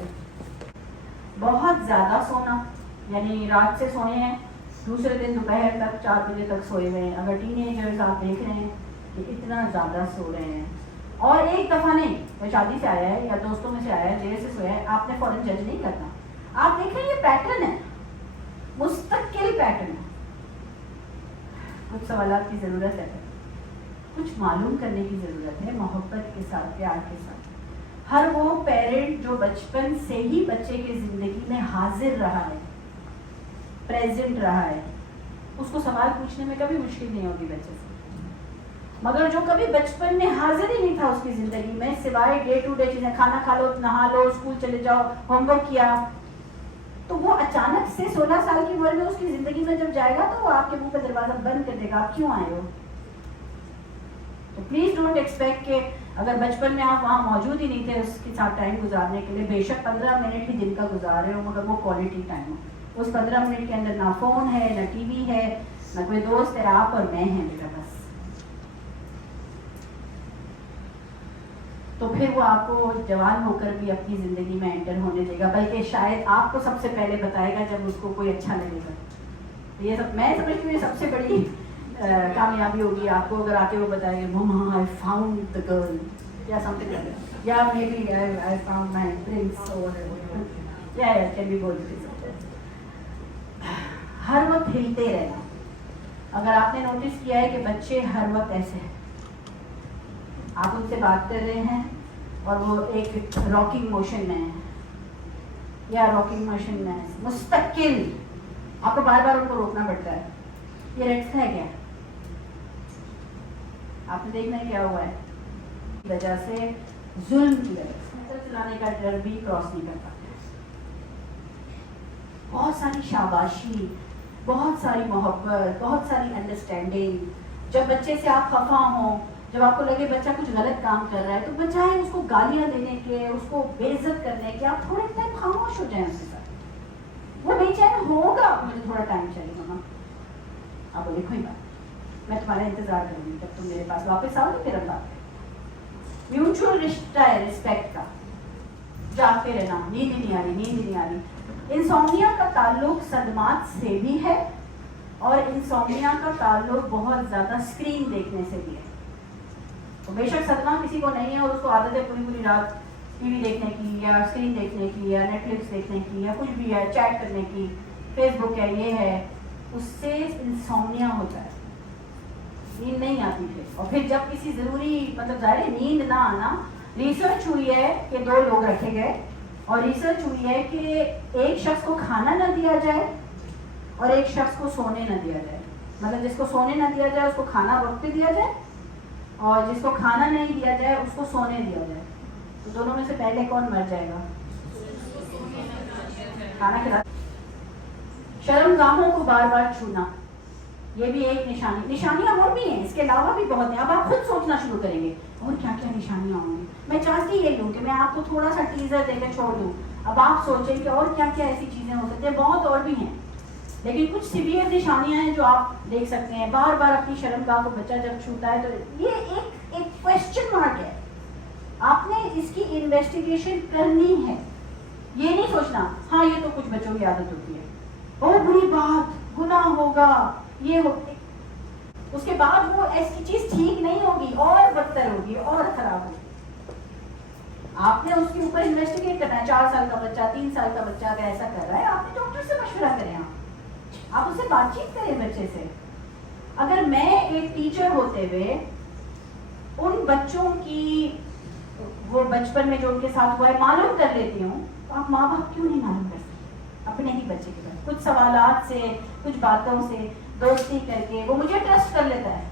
بہت زیادہ سونا، یعنی رات سے سوئے ہیں دوسرے دن دوپہر تک 4 بجے تک سوئے ہوئے ہیں. اگر ٹین ایجرز آپ دیکھ رہے ہیں کہ اتنا زیادہ سو رہے ہیں، اور ایک دفعہ نہیں، وہ شادی سے آیا ہے یا دوستوں میں سے آیا ہے، دیر سے سویا ہے، آپ نے فوراً جج نہیں کرنا. آپ دیکھ رہے ہیں یہ پیٹرن ہے، مستقل پیٹرن ہے. کچھ سوالات کی ضرورت ہے، کچھ معلوم کرنے کی ضرورت ہے، محبت کے ساتھ، پیار کے ساتھ. ہر وہ پیرنٹ جو بچپن سے ہی بچے کی زندگی میں حاضر رہا ہے، پریزنٹ رہا ہے، اس کو سوال پوچھنے میں کبھی مشکل نہیں ہوگی بچے سے. مگر جو کبھی بچپن میں حاضر ہی نہیں تھا اس کی زندگی میں، سوائے ڈے ٹو ڈے چیزیں، کھانا کھا لو، نہا لو، اسکول چلے جاؤ، ہوم ورک کیا، تو وہ اچانک سے 16 سال کی عمر میں اس کی زندگی میں جب جائے گا تو وہ آپ کے منہ پہ دروازہ بند کر دے گا، آپ کیوں آئے ہو. تو پلیز ڈونٹ ایکسپیکٹ کہ اگر بچپن میں آپ وہاں موجود ہی نہیں تھے اس کے ساتھ ٹائم گزارنے کے لیے، بے شک 15 منٹ ہی دن کا گزار رہے ہو، مگر وہ کوالٹی ٹائم ہو. اس 15 منٹ کے اندر نہ فون ہے، نہ ٹی وی ہے، نہ کوئی دوست ہے، آپ اور میں ہیں بیٹا بس. تو پھر وہ آپ کو جوان ہو کر بھی اپنی زندگی میں انٹر ہونے دے گا، بلکہ شاید آپ کو سب سے پہلے بتائے گا جب اس کو کوئی اچھا لگے گا. یہ سب میں سمجھتی ہوں یہ سب سے بڑی کامیابی ہوگی آپ کو اگر آ کے وہ بتائے mama I found the girl یا سمتھنگ لائک دیٹ, یا may be I found my prince اور یا کین بی بولڈ. ہر وقت ہلتے رہنا. اگر آپ نے نوٹس کیا ہے کہ بچے ہر وقت ایسے ہیں, آپ ان سے بات کر رہے ہیں اور وہ ایک راکنگ موشن میں ہے یا راکنگ موشن میں مستقل, آپ کو بار بار ان کو روکنا پڑتا ہے. یہ ریڈ ہے کیا آپ نے دیکھنا کیا ہوا ہے, وجہ سے ظلم کی وجہ سے چلانے کا ڈر بھی کراس نہیں کر پاتے. بہت ساری شاباشی, بہت ساری محبت, بہت ساری انڈرسٹینڈنگ. جب بچے سے آپ خفا ہوں, جب آپ کو لگے بچہ کچھ غلط کام کر رہا ہے, تو بجائے اس کو گالیاں دینے کے, اس کو بے عزت کرنے کے, آپ تھوڑے ٹائم خاموش ہو جائیں اس کے ساتھ. وہ بے چین ہوگا, مجھے تھوڑا ٹائم چاہیے ماما. آپ بولے کوئی بات, میں تمہارا انتظار کروں گی جب تم میرے پاس واپس آؤ تو پھر ہم بات کریں. میوچل رشتہ ہے رسپیکٹ کا. جاگتے رہنا, نیند نہیں آ رہی, نیند نہیں آ رہی. انسومنیا کا تعلق صدمات سے بھی ہے, اور انسومنیا کا تعلق بہت زیادہ اسکرین دیکھنے سے بھی ہے. تو بے شک صدمہ کسی کو نہیں ہے اور اس کو عادت ہے پوری پوری رات ٹی وی دیکھنے کی یا اسکرین دیکھنے کی یا نیٹ فلکس دیکھنے کی یا کچھ بھی ہے, چیٹ کرنے کی, فیس بک ہے, یہ ہے, اس سے انسومنیا ہوتا ہے, نیند نہیں آتی پھر. اور پھر جب کسی ضروری مطلب ظاہر نیند نہ آنا, ریسرچ ہوئی ہے کہ 2 لوگ رکھے گئے اور ریسرچ ہوئی ہے کہ ایک شخص کو کھانا نہ دیا جائے اور ایک شخص کو سونے نہ دیا جائے. مطلب جس کو سونے نہ دیا جائے اس کو کھانا وقت پہ دیا جائے, اور جس کو کھانا نہیں دیا جائے اس کو سونے دیا جائے. تو دونوں میں سے پہلے کون مر جائے گا؟ کھانا کھلا. شرم گاہوں کو بار بار چھونا, یہ بھی ایک نشانی. نشانیاں اور بھی ہیں, اس کے علاوہ بھی بہت ہیں. اب آپ خود سوچنا شروع کریں گے اور کیا کیا نشانیاں ہوں گی. میں چاہتی یہی ہوں کہ میں آپ کو تھوڑا سا ٹیزر دے کے چھوڑ دوں, اب آپ سوچیں کہ اور کیا کیا ایسی چیزیں ہو سکتی ہیں. بہت اور بھی ہیں, لیکن کچھ سیویئر نشانیاں ہیں جو آپ دیکھ سکتے ہیں. بار بار اپنی شرم گاہ کو بچہ جب چھوتا ہے تو یہ ایک کوشچن مارک ہے. آپ نے اس کی انویسٹیگیشن کرنی ہے. یہ نہیں سوچنا ہاں یہ تو کچھ بچوں کی عادت ہوتی ہے, بہت بری بات, گناہ ہوگا, یہ ہوگا. اس کے بعد وہ ایسی چیز ٹھیک نہیں ہوگی, اور بدتر ہوگی اور خراب ہوگی. آپ نے اس کے اوپر انویسٹیگیٹ کرنا ہے. 4 سال کا بچہ, 3 سال کا بچہ اگر ایسا کر رہا ہے, آپ نے ڈاکٹر سے مشورہ کریں, آپ اس سے بات چیت کریں بچے سے. اگر میں ایک ٹیچر ہوتے ہوئے ان بچوں کی وہ بچپن میں جو ان کے ساتھ ہوا ہے معلوم کر لیتی ہوں, تو آپ ماں باپ کیوں نہیں معلوم کر سکتے اپنے ہی بچے کے بارے؟ کچھ سوالات سے, کچھ باتوں سے, دوستی کر کے وہ مجھے ٹرسٹ کر لیتا ہے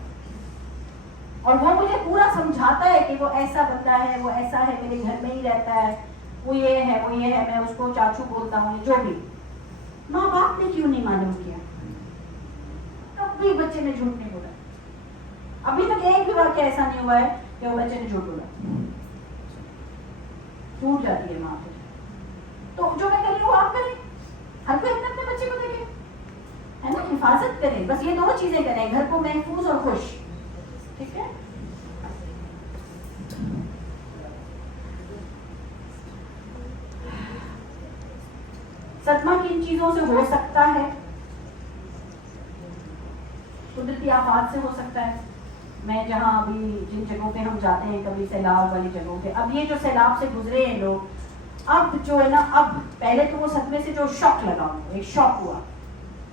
اور وہ مجھے پورا سمجھاتا ہے کہ وہ ایسا بندہ ہے, وہ ایسا ہے, میرے گھر میں ہی رہتا ہے, وہ یہ ہے, وہ یہ ہے, میں اس کو چاچو بولتا ہوں, جو بھی. ماں باپ نے کیوں نہیں معلوم کیا؟ تب بھی بچے نے جھوٹ نہیں بولا. ابھی تک ایک بھی واقعہ ایسا نہیں ہوا ہے کہ وہ بچے نے جھوٹ بولا. ٹوٹ جاتی ہے ماں پھر. تو جو میں کر رہی ہوں آپ کریں, ہر کوئی اپنے اپنے بچے کو دیکھے, ہے نا, حفاظت کریں. بس یہ 2 چیزیں کریں, گھر کو محفوظ اور خوش. ٹھیک ہے. صدمہ کن چیزوں سے ہو سکتا ہے؟ قدرتی آفات سے ہو سکتا ہے. میں جہاں ابھی جن جگہوں پہ ہم جاتے ہیں, کبھی سیلاب والی جگہوں پہ, اب یہ جو سیلاب سے گزرے ہیں لوگ, اب جو ہے نا, اب پہلے تو وہ صدمے سے جو شاک لگا, ایک شاک ہوا,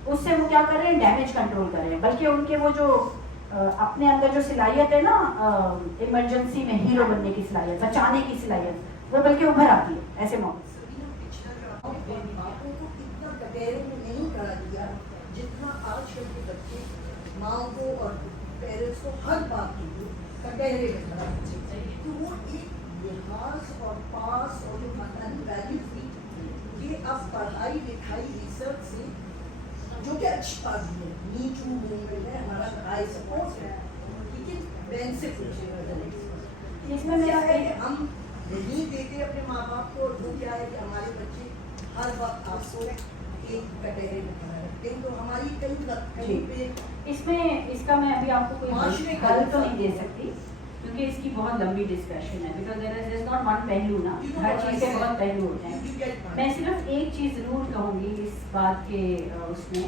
اس سے وہ کیا کر رہے ہیں, ڈیمیج کنٹرول کر رہے ہیں. بلکہ ان کے وہ جو اپنے اندر جو صلاحیت ہے نا ایمرجنسی میں ہیرو بننے کی صلاحیت, بچانے کی صلاحیت, وہ بلکہ ابھر آتی ہے ایسے موقع. نہیں کرا دیا جتنا آج کل کے بچے ماں کو اور پیرنٹس کو ہر بات کے لیے کٹہرے میں کھڑا کرتے ہیں. تو وہ ایک لحاظ اور پاس اور جو مطلب ویلیو تھی, یہ اب پڑھائی لکھائی ریسرچ سے, جو کہ اچھی بات ہے, می ٹو موومنٹ ہے, ہمارا ہائی سپورٹ ہے, لیکن بین سے پوچھے گا اس میں میرا ہے کہ ہم نہیں دیتے اپنے ماں باپ کو, اور وہ کیا ہے کہ ہمارے بچے ہر وقت آپ کو ایک کٹہرے میں کھڑا رکھتے ہیں. تو ہماری کہیں پہ اس کا میں ابھی آپ کو کوئی حل تو نہیں دے سکتی, کیونکہ اس کی بہت لمبی ڈسکشن ہے. Because there is not one پہلو نا, ہر چیز کے بہت پہلو ہوتے ہیں. میں صرف ایک چیز ضرور کہوں گی اس بات کے اس میں,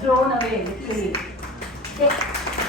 thrown away literally।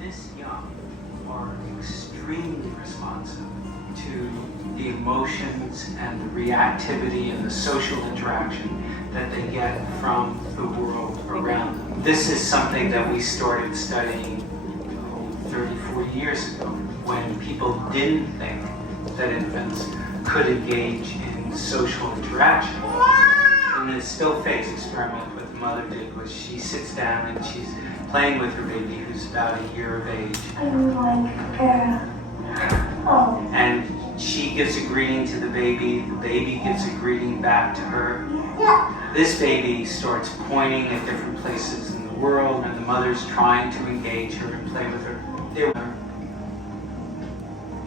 This young are extremely responsive to the emotions and the reactivity and the social interaction that they get from the world around them. This is something that we started studying 34 years ago when people didn't think that infants could engage in social interaction. In the still face experiment, what the mother did was she sits down and she's playing with her baby who's about a year of age. And she gives a greeting to the baby gives a greeting back to her. This baby starts pointing at different places in the world, and the mother's trying to engage her and play with her.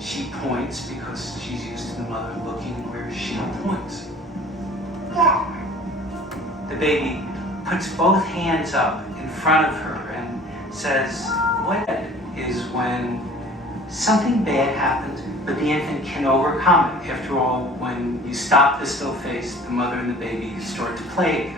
she points because she's used to the mother looking where she points. The baby puts both hands up in front of her and says, what is when something bad happens, but the infant can overcome it. After all, when you stop the still face, the mother and the baby start to play again.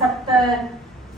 70,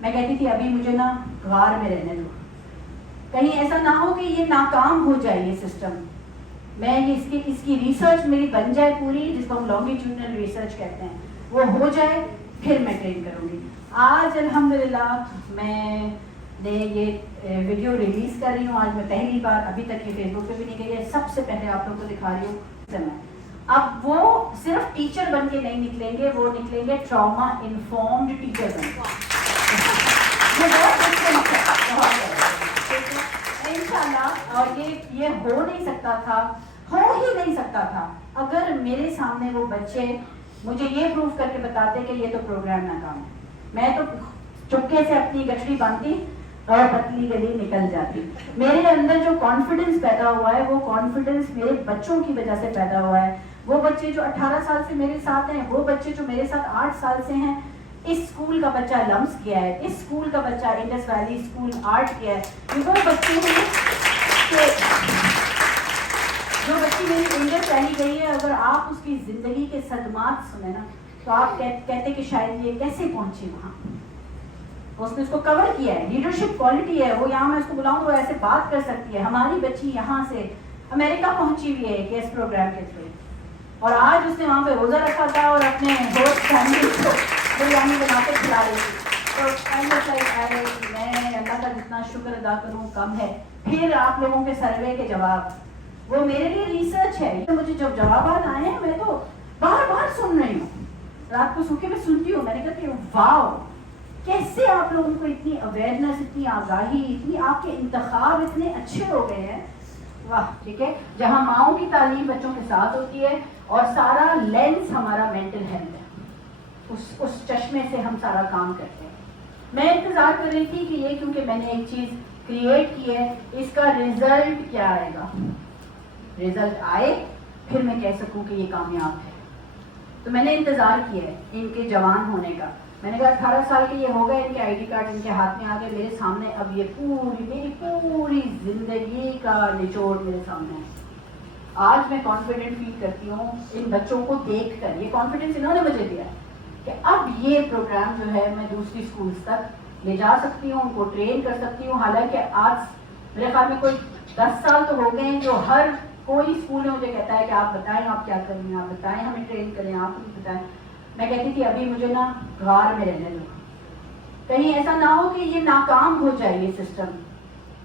میں کہتی تھی ابھی مجھے نا غار میں رہنے دو, کہیں ایسا نہ ہو کہ یہ ناکام ہو جائے یہ سسٹم. میں اس کی ریسرچ میری بن جائے پوری, جس کو ہم لانگیٹیوڈنل ریسرچ کہتے ہیں, وہ ہو جائے پھر میں ٹرین کروں گی. آج الحمدللہ میں نے یہ ویڈیو ریلیز کر رہی ہوں. آج میں پہلی بار, ابھی تک یہ فیس بک پہ بھی نہیں گئی ہے, سب سے پہلے آپ لوگوں کو دکھا رہی ہوں. اب وہ صرف ٹیچر بن کے نہیں نکلیں گے, وہ نکلیں گے ٹراما انفارمڈ ٹیچر بن کے. انشاءاللہ. اور یہ ہو نہیں سکتا تھا, ہو ہی نہیں سکتا تھا اگر میرے سامنے وہ بچے مجھے یہ پروف کر کے بتاتے کہ یہ تو پروگرام ناکام ہے. میں تو چپکے سے اپنی گٹھڑی باندھتی اور پتلی گلی نکل جاتی. میرے اندر جو کانفیڈنس پیدا ہوا ہے وہ کانفیڈنس میرے بچوں کی وجہ سے پیدا ہوا ہے. وہ بچے جو 18 سال سے میرے ساتھ ہیں, وہ بچے جو میرے ساتھ 8 سال سے ہیں. اس اسکول کا بچہ لمس کیا ہے, اس اسکول کا بچہ انڈس ویلی اسکول آرٹ کیا ہے. وہ بچے ہیں کہ جو بچی میری انڈس ویلی گئی ہے, اگر آپ اس کی زندگی کے صدمات سنیں نا تو آپ کہتے کہ شاید یہ کیسے پہنچی وہاں. اس نے اس کو کور کیا ہے, لیڈرشپ کوالٹی ہے. وہ یہاں میں اس کو بلاؤں تو ایسے بات کر سکتی ہے. ہماری بچی یہاں سے امریکہ پہنچی ہوئی ہے کہ اس پروگرام کے تھرو, اور آج اس نے وہاں پہ روزہ رکھا تھا اور اپنے دوست فیملی کو بریانی بنا کے کھلا رہی تھی. تو میں اللہ کا جتنا شکر ادا کروں کم ہے. پھر آپ لوگوں کے سروے کے جواب وہ میرے لیے ریسرچ ہے. مجھے جب جوابات آئے ہیں میں تو بار بار سن رہی ہوں, رات کو سو کے میں سنتی ہوں. میں نے کہا کہ واو, کیسے آپ لوگوں کو اتنی اویئرنیس, اتنی آگاہی, اتنی آپ کے انتخاب اتنے اچھے ہو گئے ہیں. واہ, ٹھیک ہے. جہاں ماؤں کی تعلیم بچوں کے ساتھ ہوتی ہے اور سارا لینس ہمارا مینٹل ہیلتھ ہے, اس چشمے سے ہم سارا کام کرتے ہیں. میں انتظار کر رہی تھی کہ یہ کیونکہ میں نے ایک چیز کریٹ کی ہے, اس کا رزلٹ کیا آئے گا. رزلٹ آئے پھر میں کہہ سکوں کہ یہ کامیاب ہے. تو میں نے انتظار کیا ہے ان کے جوان ہونے کا. میں نے کہا 18 سال کے یہ ہو گئے, ان کے آئی ڈی کارڈ ان کے ہاتھ میں آ گئے میرے سامنے. اب یہ میری پوری زندگی کا نچوڑ میرے سامنے ہے. آج میں کانفیڈنٹ فیل کرتی ہوں ان بچوں کو دیکھ کر. یہ کانفیڈنس انہوں نے مجھے دیا کہ اب یہ پروگرام جو ہے میں دوسری اسکولس تک لے جا سکتی ہوں, ان کو ٹرین کر سکتی ہوں. حالانکہ آج میرے خیال میں کوئی 10 سال تو ہو گئے ہیں جو ہر کوئی اسکول میں مجھے کہتا ہے کہ آپ بتائیں آپ کیا کر رہی ہیں, آپ بتائیں ہمیں ٹرین کریں, آپ ہمیں بتائیں. میں کہتی تھی ابھی مجھے نا غار میں رہنے دو, کہیں ایسا نہ ہو کہ یہ ناکام ہو جائے یہ سسٹم.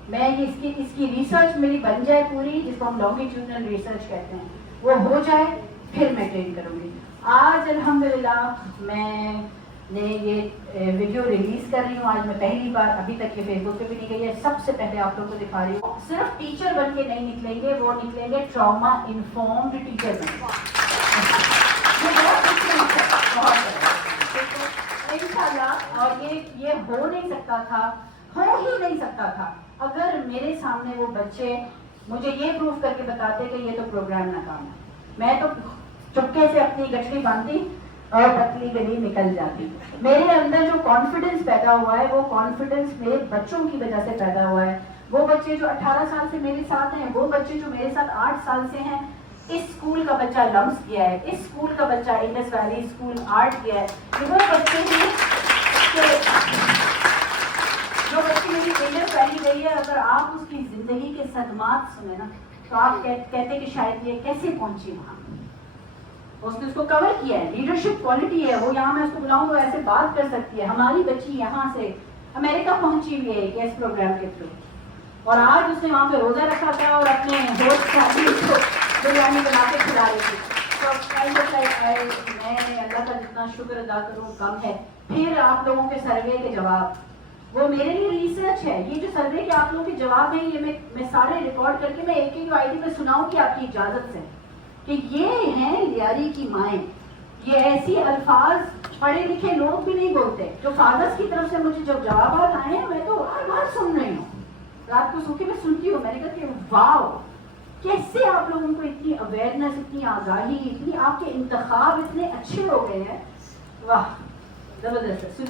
میں اس کی ریسرچ میری بن جائے پوری, جس کو ہم لانگیٹیوڈنل ریسرچ کہتے ہیں, وہ ہو جائے پھر میں ٹرین کروں گی. آج الحمدللہ میں نے یہ ویڈیو ریلیز کر رہی ہوں. آج میں پہلی بار, ابھی تک یہ فیس بک پہ بھی نہیں گئی ہے, سب سے پہلے آپ لوگوں کو دکھا رہی ہوں. صرف ٹیچر بن کے نہیں نکلیں گے, وہ نکلیں گے ٹراما انفارمڈ ٹیچر بن کے. انشاءاللہ. اور یہ ہو نہیں سکتا تھا, ہو ہی نہیں سکتا تھا اگر میرے سامنے وہ بچے مجھے یہ پروف کر کے بتاتے کہ یہ تو پروگرام ناکام ہے. میں تو چپکے سے اپنی گٹھڑی باندھتی اور پتلی گلی نکل جاتی. میرے اندر جو کانفیڈنس پیدا ہوا ہے وہ کانفیڈنس میرے بچوں کی وجہ سے پیدا ہوا ہے. وہ بچے جو 18 سال سے میرے ساتھ ہیں, وہ بچے جو میرے ساتھ 8 سال سے ہیں. اس اسکول کا بچہ لمس کیا ہے, اس اسکول کا بچہ انڈس ویلی اسکول آرٹ کیا ہے. وہ بچے ہیں کہ جو بچی میری انڈس ویلی گئی ہے, اگر آپ اس کی زندگی کے صدمات سنیں نا تو آپ کہتے کہ شاید یہ کیسے پہنچی وہاں. اس نے اس کو کور کیا ہے, لیڈرشپ کوالٹی ہے. وہ یہاں میں اس کو بلاؤں تو ایسے بات کر سکتی ہے. ہماری بچی یہاں سے امریکہ پہنچی ہوئی ہے کہ اس پروگرام کے تھرو, اور آج اس نے وہاں پہ روزہ رکھا تھا اور اپنے دوست فیملی کو بریانی بنا کے کھلا رہی تھی. تو میں اللہ کا جتنا شکر ادا کروں کم ہے. پھر آپ لوگوں کے سروے کے جواب وہ میرے لیے ریسرچ ہے. یہ جو سروے کے آپ لوگوں کے جواب ہیں, یہ میں سارے ریکارڈ کر کے میں ایک ایک آئی ڈی پہ سناؤں کہ آپ کی اجازت سے, کہ یہ ہیں لیاری کی مائیں. یہ ایسی الفاظ پڑھے لکھے لوگ بھی نہیں بولتے. جو فادرز کی طرف سے مجھے جب جوابات آئے ہیں میں تو بار بار سن رہی ہوں, رات کو سو کے میں سنتی ہوں. میں نے کہا کہ واو, کیسے آپ لوگوں کو اتنی اویئرنیس, اتنی آگاہی, اتنی آپ کے انتخاب اتنے اچھے ہو گئے ہیں. واہ, زبردست.